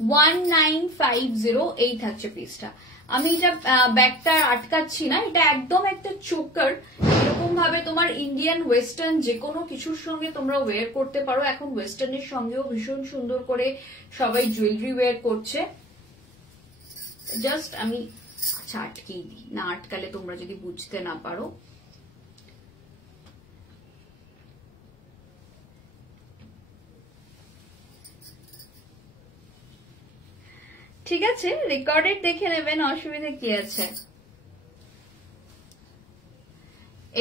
1950 এই থাকছে পিসটা আমি এটা ব্যাগটা আটকাচ্ছি না এটা একদম একটা চোকার এরকম ভাবে তোমার ইন্ডিয়ান ওয়েস্টার্ন যে কোনো কিছুর সঙ্গে তোমরা ওয়্যার করতে পারো এখন ওয়েস্টার্নের সঙ্গেও ভীষণ সুন্দর করে সবাই জুয়েলারি ওয়্যার করছে জাস্ট আমি আচ্ছা আটকেই দিই না আটকালে তোমরা যদি বুঝতে না পারো ঠিক আছে রেকর্ডেড দেখে নেবেন অসুবিধা কি আছে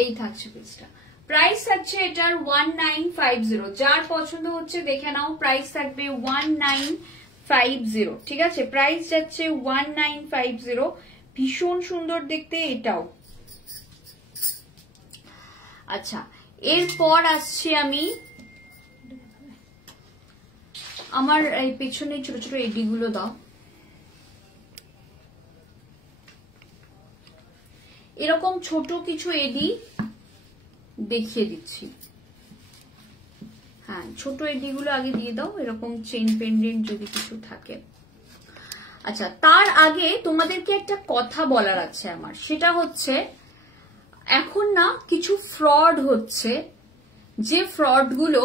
এই থাকছে পিসটা প্রাইস থাকছে এটার 1950 যার পছন্দ হচ্ছে দেখে নাও প্রাইস থাকবে 1950 ঠিক আছে প্রাইস যাচ্ছে 1950 ভীষণ সুন্দর দেখতে এটাও আচ্ছা এরপর আসছি আমি আমার এই পেছনে ছোট ছোট এডি গুলো দাও এরকম ছোট কিছু এডি দেখিয়ে দিচ্ছি হ্যাঁ ছোট এডি গুলো আগে দিয়ে দাও এরকম চেইন পেন্ডেন্ট যদি কিছু থাকে আচ্ছা তার আগে তোমাদেরকে একটা কথা বলার আছে আমার সেটা হচ্ছে এখন না কিছু ফ্রড হচ্ছে যে ফ্রড গুলো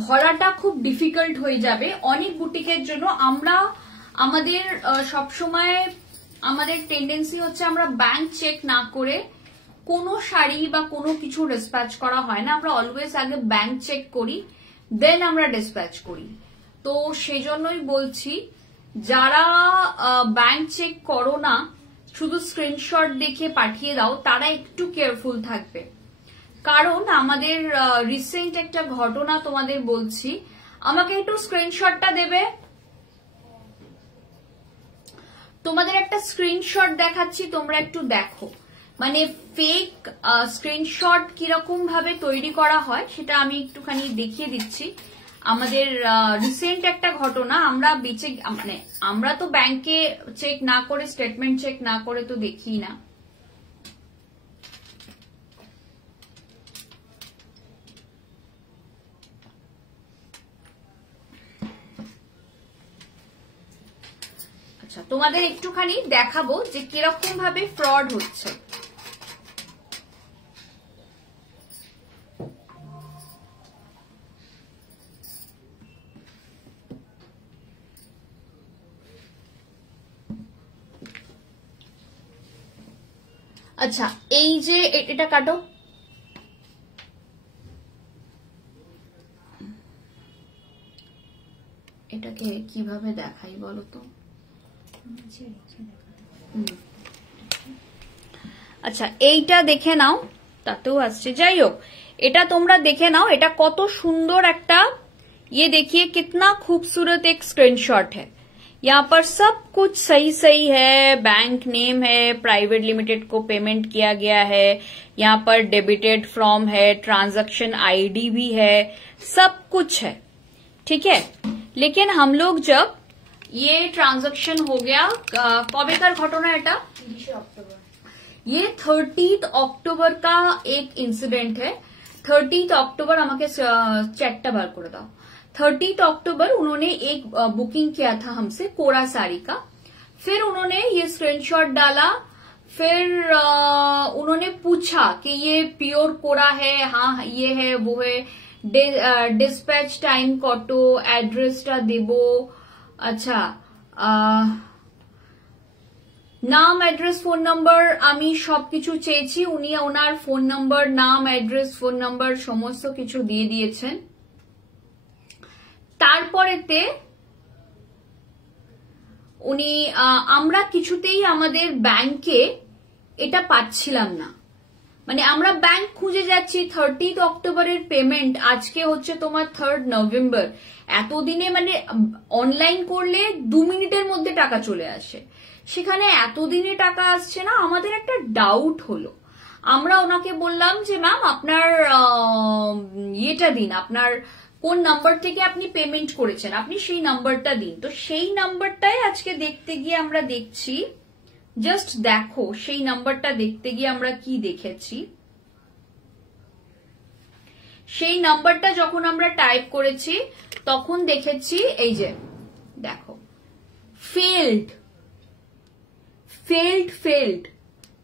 ধরাটা খুব ডিফিকাল্ট হয়ে যাবে অনেক বুটিকের জন্য আমরা আমাদের সবসময় আমাদের টেন্ডেন্সি হচ্ছে আমরা ব্যাংক চেক না করে কোনো শাড়ি বা কোনো কিছু ডিসপ্যাচ করা হয় না আমরা অলওয়েজ আগে ব্যাংক চেক করি দেন আমরা ডিসপ্যাচ করি তো সেজন্যই বলছি যারা ব্যাংক চেক করো না শুধু স্ক্রিনশট দেখে পাঠিয়ে দাও তারা একটু কেয়ারফুল থাকবে কারণ আমাদের রিসেন্ট একটা ঘটনা তোমাদের বলছি আমাকে একটু স্ক্রিনশটটা দেবে তোমাদের একটা স্ক্রিনশট দেখাচ্ছি তোমরা একটু দেখো মানে ফেক স্ক্রিনশট কিরকম ভাবে তৈরি করা হয় সেটা আমি একটুখানি দেখিয়ে দিচ্ছি আমাদের রিসেন্ট একটা ঘটনা আমরা বেচে মানে আমরা তো ব্যাংকে চেক না করে স্টেটমেন্ট চেক না করে তো দেখি না আচ্ছা তোমাদের একটুখানি দেখাবো যে কিরকম ভাবে ফ্রড হচ্ছে আচ্ছা এই যে এটা কাটো এটাকে কিভাবে দেখাই বলো তো আচ্ছা এইটা দেখে নাও তাতেও আসছে যাই হোক এটা তোমরা দেখে নাও এটা কত সুন্দর একটা ये देखिए कितना खूबसूरत एक स्क्रीनशॉट है यहाँ पर सब कुछ सही सही है बैंक नेम है प्राइवेट लिमिटेड को पेमेंट किया गया है यहाँ पर डेबिटेड फ्रॉम है ट्रांजैक्शन आईडी भी है सब कुछ है ठीक है लेकिन हम लोग जब ये ट्रांजैक्शन हो गया कबेकार घटना এটা 30 अक्टूबर ये 30 अक्टूबर का एक इंसिडेंट है 30 अक्टूबर আমাকে चैटটা বার করে দাও 30 अक्टूबर उन्होंने एक बुकिंग किया था हमसे कोरा साड़ी का फिर उन्होंने ये स्क्रीनशॉट डाला फिर उन्होंने पूछा कि ये प्योर कोरा है हाँ ये है वो है डिस्पैच टाइम कतो एड्रेसটা দেব আচ্ছা নাম, অ্যাড্রেস, ফোন নাম্বার আমি সবকিছু চেয়েছি, উনি ওনার ফোন নাম্বার, নাম, অ্যাড্রেস, ফোন নাম্বার সমস্ত কিছু দিয়ে দিয়েছেন। তারপরেতে উনি আমরা কিছুতেই আমাদের ব্যাংকে এটা পাচ্ছিলাম না, মানে আমরা ব্যাংক খুঁজে যাচ্ছি। 30 অক্টোবরের পেমেন্ট, আজকে হচ্ছে তোমার 3 নভেম্বর। এতদিনে মানে অনলাইন করলে 2 মিনিটের মধ্যে টাকা চলে আসে, সেখানে এতদিনে টাকা আসছে না। আমাদের একটা ডাউট হলো, আমরা ওনাকে বললাম যে ম্যাম আপনার ইয়েটা দিন, আপনার কোন নাম্বার থেকে আপনি পেমেন্ট করেছেন, আপনি সেই নাম্বারটা দিন। তো সেই নাম্বারটাই আজকে দেখতে গিয়ে আমরা দেখছি, জাস্ট দেখো সেই নাম্বারটা দেখতে গিয়ে আমরা কি দেখেছি। সেই নাম্বারটা যখন আমরা টাইপ করেছি তখন দেখেছি এই যে দেখো ফেল্ড, ফেল্ড, ফেল্ড,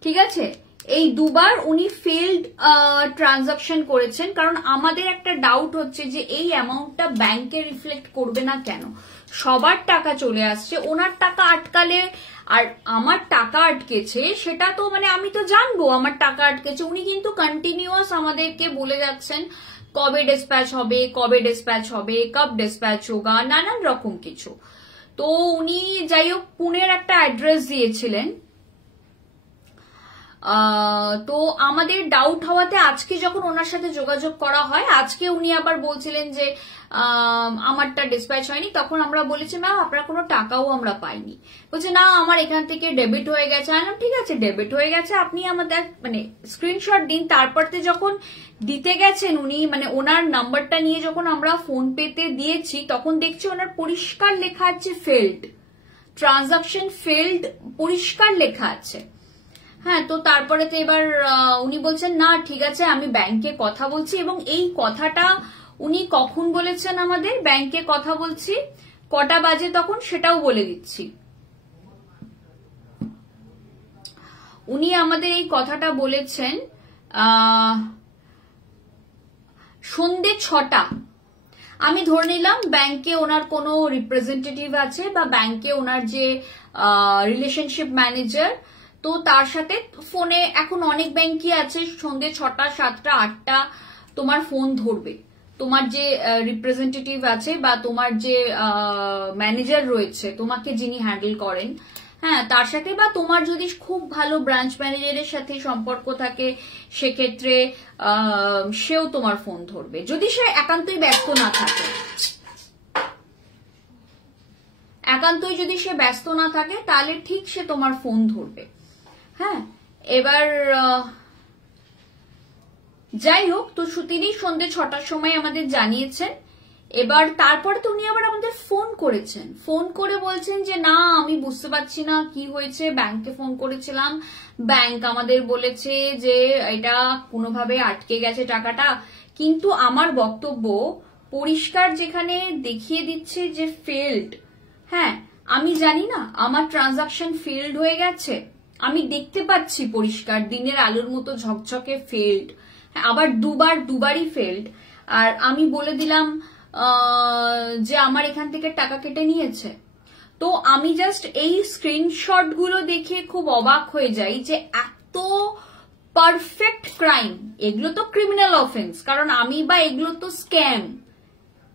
ঠিক আছে। এই দুবার উনি ফেল্ড ট্রানজাকশন করেছেন, কারণ আমাদের একটা ডাউট হচ্ছে যে এই অ্যামাউন্টটা ব্যাংকে রিফ্লেক্ট করবে না কেন, সবার টাকা চলে আসছে, ওনার টাকা আটকালে আর আমার টাকা আটকেছে সেটা তো মানে আমি তো জানবো আমার টাকা আটকেছে। উনি কিন্তু কন্টিনিউয়াস আমাদেরকে বলে যাচ্ছেন কবে ডিসপ্যাচ হবে, কবে ডিসপ্যাচ হবে, কব ডিসপ্যাচ হোগা, নানান রকম কিছু। তো উনি যাই হোক পুনের একটা অ্যাড্রেস দিয়েছিলেন। তো আমাদের ডাউট হওয়াতে আজকে যখন ওনার সাথে যোগাযোগ করা হয়, আজকে উনি আবার বলছিলেন যে আমারটা ডিসপ্যাচ হয়নি। তখন আমরা বলেছি ম্যাম আপনার কোনো টাকাও আমরা পাইনি। বলছে না আমার এখান থেকে ডেবিট হয়ে গেছে। আমি ঠিক আছে ডেবিট হয়ে গেছে, আপনি আমাদের মানে স্ক্রিনশট দিন। তারপরতে যখন দিতে গেছেন উনি, মানে ওনার নাম্বারটা নিয়ে যখন আমরা ফোন পেতে দিয়েছি তখন দেখছি ওনার পরিষ্কার লেখা আছে ফেল্ড ট্রানজাকশন, ফেল্ড পরিষ্কার লেখা আছে। হ্যাঁ, তো তারপরে তো এবার উনি বলছেন না ঠিক আছে আমি ব্যাংকে কথা বলছি। এবং এই কথাটা উনি কখন বলেছেন আমাদের ব্যাংকে কথা বলছি, কটা বাজে তখন সেটাও বলে দিচ্ছি। উনি আমাদের এই কথাটা বলেছেন সন্ধ্যে 6টা। আমি ধরে নিলাম ব্যাংকে ওনার কোনো রিপ্রেজেন্টেটিভ আছে বা ব্যাংকে ওনার যে রিলেশনশিপ ম্যানেজার, তো তার সাথে ফোনে এখন অনেক ব্যাংকই আছে সন্ধ্যে 6টা, 7টা, 8টা তোমার ফোন ধরবে, তোমার যে রিপ্রেজেন্টেটিভ আছে বা তোমার যে ম্যানেজার রয়েছে তোমাকে যিনি হ্যান্ডেল করেন, হ্যাঁ তার সাথে, বা তোমার যদি খুব ভালো ব্রাঞ্চ ম্যানেজারের সাথে সম্পর্ক থাকে সেক্ষেত্রে সেও তোমার ফোন ধরবে, যদি সে একান্তই ব্যস্ত না থাকে। একান্তই যদি সে ব্যস্ত না থাকে তাহলে ঠিক সে তোমার ফোন ধরবে। হ্যাঁ, এবার যাই হোক, তো তিনি সন্ধ্যে 6টার সময় আমাদের জানিয়েছেন। এবার তারপরে তো উনি আবার আমাদের ফোন করেছেন, ফোন করে বলছেন যে না আমি বুঝতে পারছি না কি হয়েছে, ব্যাংকে ফোন করেছিলাম, ব্যাংক আমাদের বলেছে যে এটা কোনোভাবে আটকে গেছে টাকাটা। কিন্তু আমার বক্তব্য পরিষ্কার যেখানে দেখিয়ে দিচ্ছে যে ফেল্ড, হ্যাঁ আমি জানি না আমার ট্রানজাকশন ফেল্ড হয়ে গেছে, আমি দেখতে পাচ্ছি পরিষ্কার দিনের আলোর মতো ঝকঝকে ফেল্ড, আবার দুবারই ফেল্ড। আর আমি বলে দিলাম যে আমার এখান থেকে টাকা কেটে নিয়েছে। তো আমি জাস্ট এই স্ক্রিনশট গুলো দেখে খুব অবাক হয়ে যাই যে এত পারফেক্ট ক্রাইম, এগুলো তো ক্রিমিনাল অফেন্স, কারণ আমি বা এগুলো তো স্ক্যাম,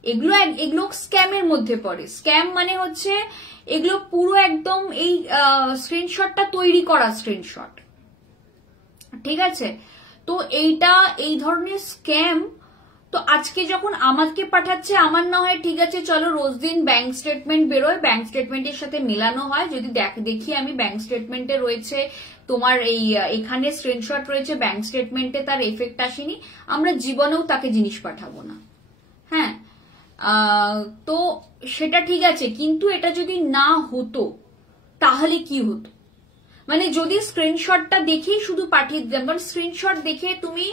এগুলো স্ক্যামের মধ্যে পড়ে। স্ক্যাম মানে হচ্ছে এগুলো পুরো একদম এই স্ক্রিনশটটা তৈরি করা স্ক্রিনশট, ঠিক আছে। তো এইটা এই ধরনের স্ক্যাম। তো আজকে যখন আমাকে পাঠাচ্ছে, আমার না হয় ঠিক আছে চলো রোজ দিন ব্যাংক স্টেটমেন্ট বেরোয়, ব্যাংক স্টেটমেন্টের সাথে মেলানো হয়, যদি দেখি আমি ব্যাংক স্টেটমেন্টে রয়েছে তোমার এই এখানে স্ক্রিনশট রয়েছে, ব্যাংক স্টেটমেন্টে তার এফেক্ট আসেনি, আমরা জীবনেও তাকে জিনিস পাঠাবো না। হ্যাঁ, তো সেটা ঠিক আছে, কিন্তু এটা যদি না হতো তাহলে কি হতো, মানে যদি স্ক্রিনশটটা দেখেই শুধু পাঠিয়ে দিতাম, কারণ স্ক্রিনশট দেখে তুমি,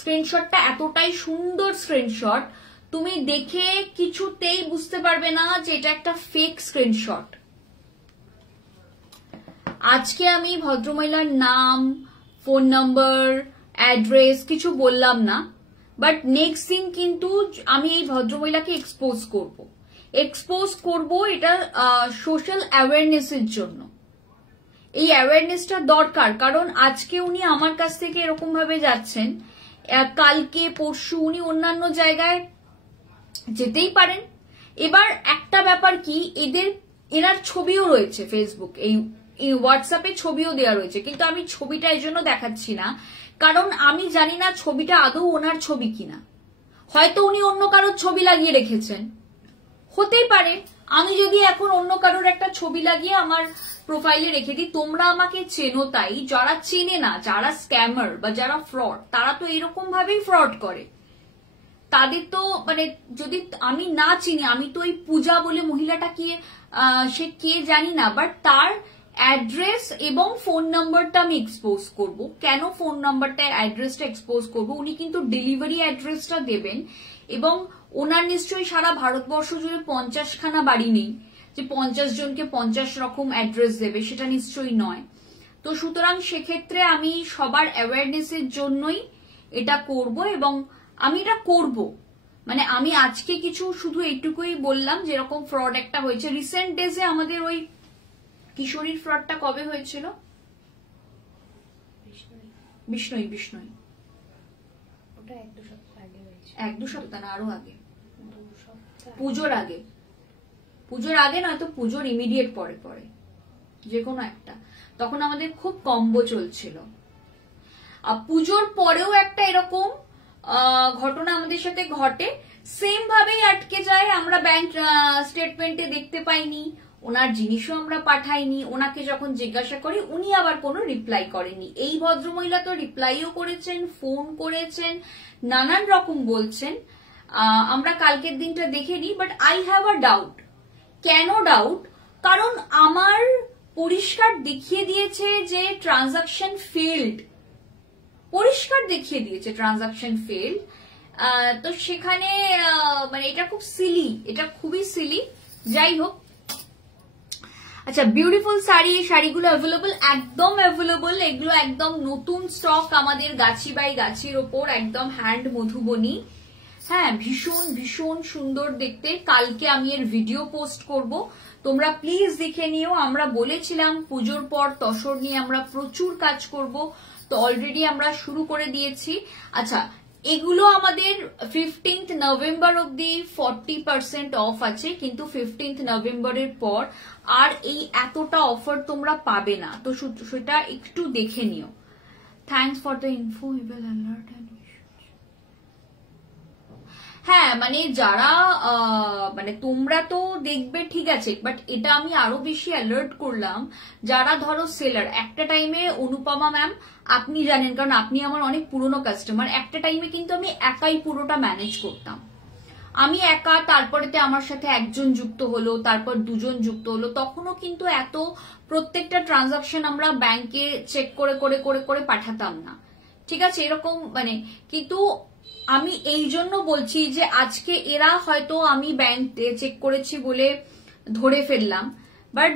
স্ক্রিনশটটা এতটাই সুন্দর স্ক্রিনশট, তুমি দেখে কিছুতেই বুঝতে পারবে না যে এটা একটা ফেক স্ক্রিনশট। আজকে আমি ভদ্রমহিলার নাম, ফোন নাম্বার, অ্যাড্রেস কিছু বললাম না, বাট নেক্সট দিন কিন্তু আমি এই ভদ্রমহিলাকে এক্সপোজ করব এটা সোশ্যাল অ্যাওয়ারনেসের জন্য। এই অ্যাওয়ারনেসটা দরকার, কারণ আজকে উনি আমার কাছ থেকে এরকম ভাবে যাচ্ছেন, কালকে পরশু উনি অন্যান্য জায়গায় যেতেই পারেন। এবার একটা ব্যাপার কি, এনার ছবিও রয়েছে ফেসবুক, এই হোয়াটসঅ্যাপে ছবিও দেওয়া রয়েছে, কিন্তু আমি ছবিটা এই জন্য দেখাচ্ছি না, কারণ আমি জানি না ছবিটা আদৌ ওনার ছবি কিনা। হয়তো উনি অন্য কারোর ছবি লাগিয়ে রেখেছেন, হতেই পারে। আমি যদি এখন অন্য কারোর একটা ছবি লাগিয়ে আমার প্রোফাইলে রেখে দিই, তোমরা আমাকে চেনো তাই, যারা চেনে না, যারা স্ক্যামার বা যারা ফ্রড, তারা তো এরকম ভাবেই ফ্রড করে। তাদের তো মানে যদি আমি না চিনি, আমি তো ওই পূজা বলে মহিলাটা কি সে কে জানি না, বাট তার অ্যাড্রেস এবং ফোন নাম্বারটা আমি এক্সপোজ করব। কেন ফোন নাম্বারটা অ্যাড্রেসটা এক্সপোজ করব, উনি কিন্তু ডেলিভারি অ্যাড্রেসটা দেবেন, এবং ওনার নিশ্চয়ই সারা ভারতবর্ষ জুড়ে 50খানা বাড়ি নেই যে 50 জনকে 50 রকম অ্যাড্রেস দেবে, সেটা নিশ্চয়ই নয়। তো সুতরাং সেক্ষেত্রে আমি সবার অ্যাওয়ারনেসের জন্যই এটা করব, এবং আমি এটা করব। মানে আমি আজকে কিছু শুধু এইটুকুই বললাম, যেরকম ফ্রড একটা হয়েছে রিসেন্ট ডেজে, আমাদের ওই কিশোরীর ফ্রডটা কবে হয়েছিল, বিষ্ণই ওটা 1-2 সপ্তাহ আগে হয়েছে। 1-2 সপ্তাহ না, আরো আগে, পুজোর আগে নয়তো পুজোর ইমিডিয়েট পরে পরে যে কোনো একটা। তখন আমাদের খুব কম্বো চলছিল। আর পুজোর পরেও একটা এরকম ঘটনা আমাদের সাথে ঘটে, সেম ভাবেই আটকে যায়। আমরা ব্যাংক স্টেটমেন্টে দেখতে পাইনি, ওনার জিনিসও আমরা পাঠাইনি, ওনাকে যখন জিজ্ঞাসা করি উনি আবার কোনো রিপ্লাই করেনি। এই ভদ্রমহিলা তো রিপ্লাইও করেছেন, ফোন করেছেন, নানান রকম বলছেন। আমরা কালকের দিনটা দেখে নিই, but I have a doubt. কেন ডাউট? কারণ আমার পরিষ্কার দেখিয়ে দিয়েছে যে ট্রানজাকশন ফেলড, পরিষ্কার দেখিয়ে দিয়েছে ট্রানজাকশন ফেলড। তো সেখানে মানে এটা খুব সিলি, এটা খুবই সিলি। যাই হোক, আচ্ছা, বিউটিফুল শাড়ি, শাড়িগুলো অ্যাভেলেবল, একদম অ্যাভেলেবল। এগুলো একদম নতুন স্টক আমাদের, গাছি বাই গাছির ওপর, একদম হ্যান্ড মধুবনী। হ্যাঁ, ভীষণ ভীষণ সুন্দর দেখতে। কালকে আমি এর ভিডিও পোস্ট করব, তোমরা প্লিজ দেখে নিও। আমরা বলেছিলাম পুজোর পর তসর নিয়ে আমরা প্রচুর কাজ করব, তো অলরেডি আমরা শুরু করে দিয়েছি। আচ্ছা, এগুলো আমাদের 15th নভেম্বর অব্দি 40% অফ আছে, কিন্তু 15th নভেম্বরের পর আর এই এতটা অফার তোমরা পাবে না, তো সেটা একটু দেখে নিও। Thanks for the info, evil alert. হ্যাঁ, মানে যারা মানে তোমরা তো দেখবে ঠিক আছে, বাট এটা আমি আরো বেশি অ্যালার্ট করলাম যারা ধরো সেলার। একটা টাইমে অনুপমা ম্যাম, আপনি জানেন, কারণ আপনি আমার অনেক পুরনো কাস্টমার, একটা টাইমে কিন্তু আমি একাই পুরোটা ম্যানেজ করতাম। আমি একা, তারপরেতে আমার সাথে একজন যুক্ত হলো, তারপর 2 জন যুক্ত হলো, তখনও কিন্তু এত প্রত্যেকটা ট্রানজাকশন আমরা ব্যাংকে চেক করে করে করে করে পাঠাতাম না, ঠিক আছে, এরকম মানে। কিন্তু আমি এই জন্য বলছি যে আজকে এরা হয়তো আমি ব্যাংক চেক করেছি বলে ধরে ফেললাম, বাট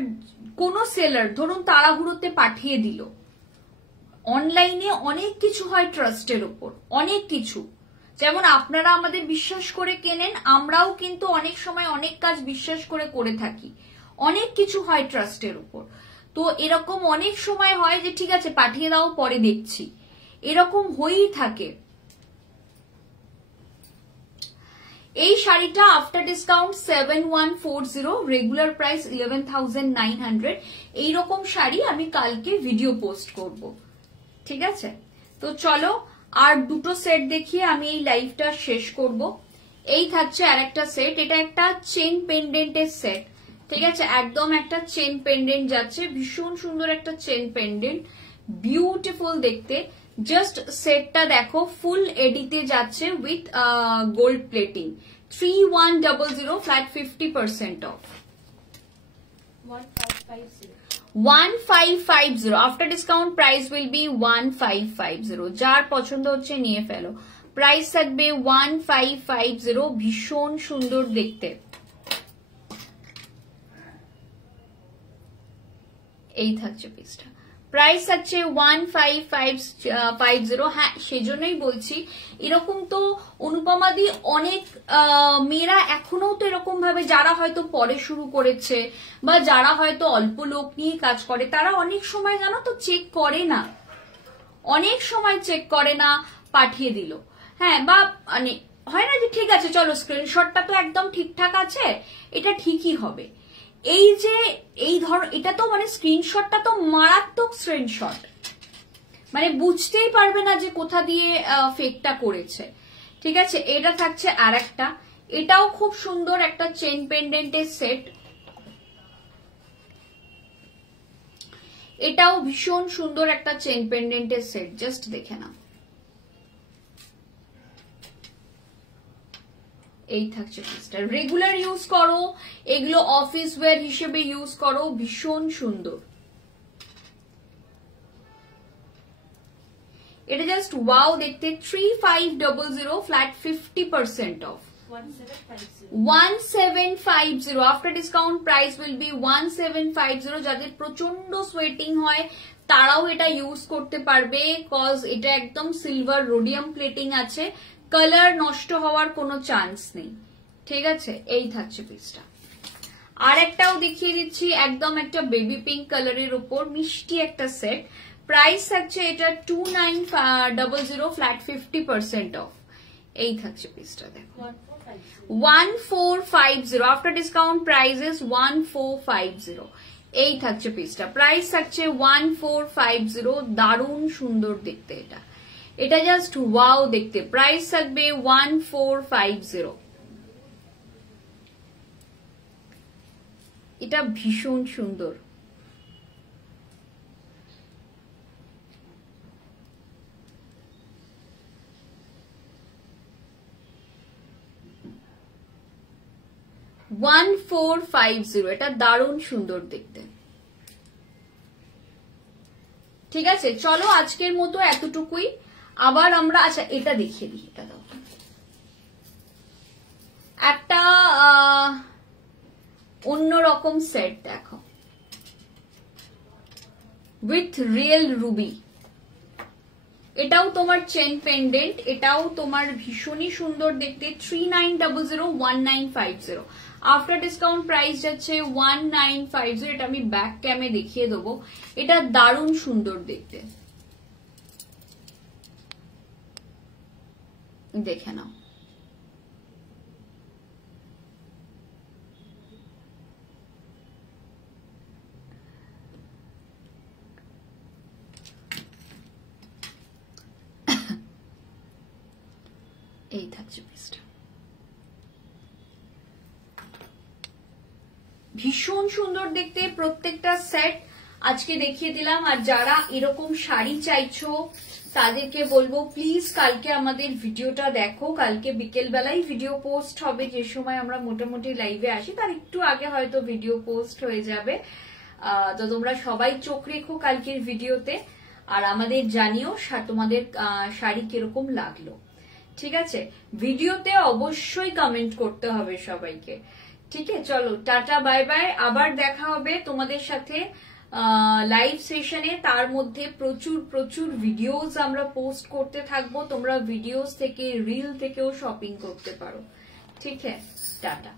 কোন সেলার ধরুন তাড়াহুড়োতে পাঠিয়ে দিল। অনলাইনে অনেক কিছু হয় ট্রাস্টের উপর, অনেক কিছু, যেমন আপনারা আমাদের বিশ্বাস করে কেনেন, আমরাও কিন্তু অনেক সময় অনেক কাজ বিশ্বাস করে করে থাকি। অনেক কিছু হয় ট্রাস্টের উপর, তো এরকম অনেক সময় হয় যে ঠিক আছে পাঠিয়ে দাও, পরে দেখছি, এরকম হয়েই থাকে। এই শাড়িটা আফটার ডিসকাউন্ট 7140, রেগুলার প্রাইস 11,900। এইরকম শাড়ি আমি কালকে ভিডিও পোস্ট করব, ঠিক আছে। তো চলো আর দুটো সেট দেখিয়ে আমি এই লাইভটা শেষ করব। এই থাকছে আর একটা সেট, এটা একটা চেন পেন্ডেন্টের সেট, ঠিক আছে, একদম একটা চেন পেন্ডেন্ট যাচ্ছে, ভীষণ সুন্দর একটা চেন পেন্ডেন্ট, বিউটিফুল দেখতে। জাস্ট সেটটা দেখো, ফুল এডিতে যাচ্ছে with gold plating, 3100, flat 50% of, 1550। After discount price will be 1550। যার পছন্দ হচ্ছে নিয়ে ফেলো, প্রাইস থাকবে 1550, ভীষণ সুন্দর দেখতে। এই থাকছে পিসটা, প্রাইস আছে 15550। হ্যাঁ সেজন্যই বলছি, এরকম তো অনুপমাদি অনেক মেয়েরা এখনো তো এরকম ভাবে, যারা হয়তো পরে শুরু করেছে বা যারা হয়তো অল্প লোক নিয়ে কাজ করে, তারা অনেক সময় জানো তো চেক করে না, অনেক সময় চেক করে না, পাঠিয়ে দিল। হ্যাঁ, বা মানে হয় না যে ঠিক আছে চলো স্ক্রিনশটটা তো একদম ঠিকঠাক আছে, এটা ঠিকই হবে। এই যে এই ধর, এটা তো মানে স্ক্রিনশটটা তো মারাত্মক স্ক্রিনশট, মানে বুঝতেই পারবে না যে কোথা দিয়ে ফেকটা করেছে। ঠিক আছে, এটা থাকছে আর একটা, এটাও খুব সুন্দর একটা চেন পেন্ডেন্টের সেট, এটাও ভীষণ সুন্দর একটা চেন পেন্ডেন্টের সেট, জাস্ট দেখে নাও। এই থাকছে পিসটা, রেগুলার ইউজ করো, এগুলো অফিস ওয়্যার হিসেবে ইউজ করো, ভীষণ সুন্দর। এটা জাস্ট ওয়াও দেখতে, 3500 flat 50% of, 1750 after discount price will be 1750। যাদের প্রচন্ড সোয়েটিং হয় তারাও এটা ইউজ করতে পারবে, কজ এটা একদম সিলভার রোডিয়াম প্লেটিং আছে, কালার নষ্ট হওয়ার কোনো চান্স নেই। ঠিক আছে, এই থাকছে পিসটা। আর একটাও দেখিয়ে দিচ্ছি, একদম একটা বেবি পিঙ্ক কালারের উপর মিষ্টি একটা সেট, প্রাইস থাকছে এটা 2900 ফ্ল্যাট 50% অফ। এই থাকছে পিসটা, দেখো 1450 আফটার ডিসকাউন্ট প্রাইসেস 1450। এই থাকছে পিসটা, প্রাইস থাকছে 1450। দারুণ সুন্দর দেখতে এটা, এটা জাস্ট ওয়াও দেখতে, প্রাইস থাকবে 1450। এটা ভীষণ সুন্দর। এটা দারুণ সুন্দর দেখতে। ঠিক আছে, চলো আজকের মতো এতটুকুই। আবার আমরা, আচ্ছা এটা দেখিয়ে দিই, এটা দাও, একটা অন্যরকম সেট দেখো, উইথ রিয়েল রুবি। এটাও তোমার চেন পেন্ডেন্ট, এটাও তোমার ভীষণই সুন্দর দেখতে, 3900 1950 আফটার ডিসকাউন্ট প্রাইস যাচ্ছে 1950। এটা আমি ব্যাক ক্যামে দেখিয়ে দেবো, এটা দারুণ সুন্দর দেখতে, দেখে নাও। এই থাকছে পিসটা, ভীষণ সুন্দর দেখতে প্রত্যেকটা সেট আজকে দেখিয়ে দিলাম। আর যারা এরকম শাড়ি চাইছো তাদেরকে বলবো প্লিজ কালকে আমাদের ভিডিওটা দেখো, কালকে বিকেল বেলায় ভিডিও পোস্ট হবে, যে সময় আমরা মোটামুটি লাইভে আসি তার একটু আগে হয়তো ভিডিও পোস্ট হয়ে যাবে। তো তোমরা সবাই চোখ রেখো কালকের ভিডিওতে, আর আমাদের জানিও তোমাদের শাড়ি কিরকম লাগলো। ঠিক আছে, ভিডিওতে অবশ্যই কমেন্ট করতে হবে সবাইকে। ঠিক আছে, চলো টাটা বাই বাই, আবার দেখা হবে তোমাদের সাথে লাইভ সেশনে। তার মধ্যে প্রচুর প্রচুর ভিডিওস আমরা পোস্ট করতে থাকবো, তোমরা ভিডিওস থেকে রিল থেকেও শপিং করতে পারো। ঠিক আছে, টাটা।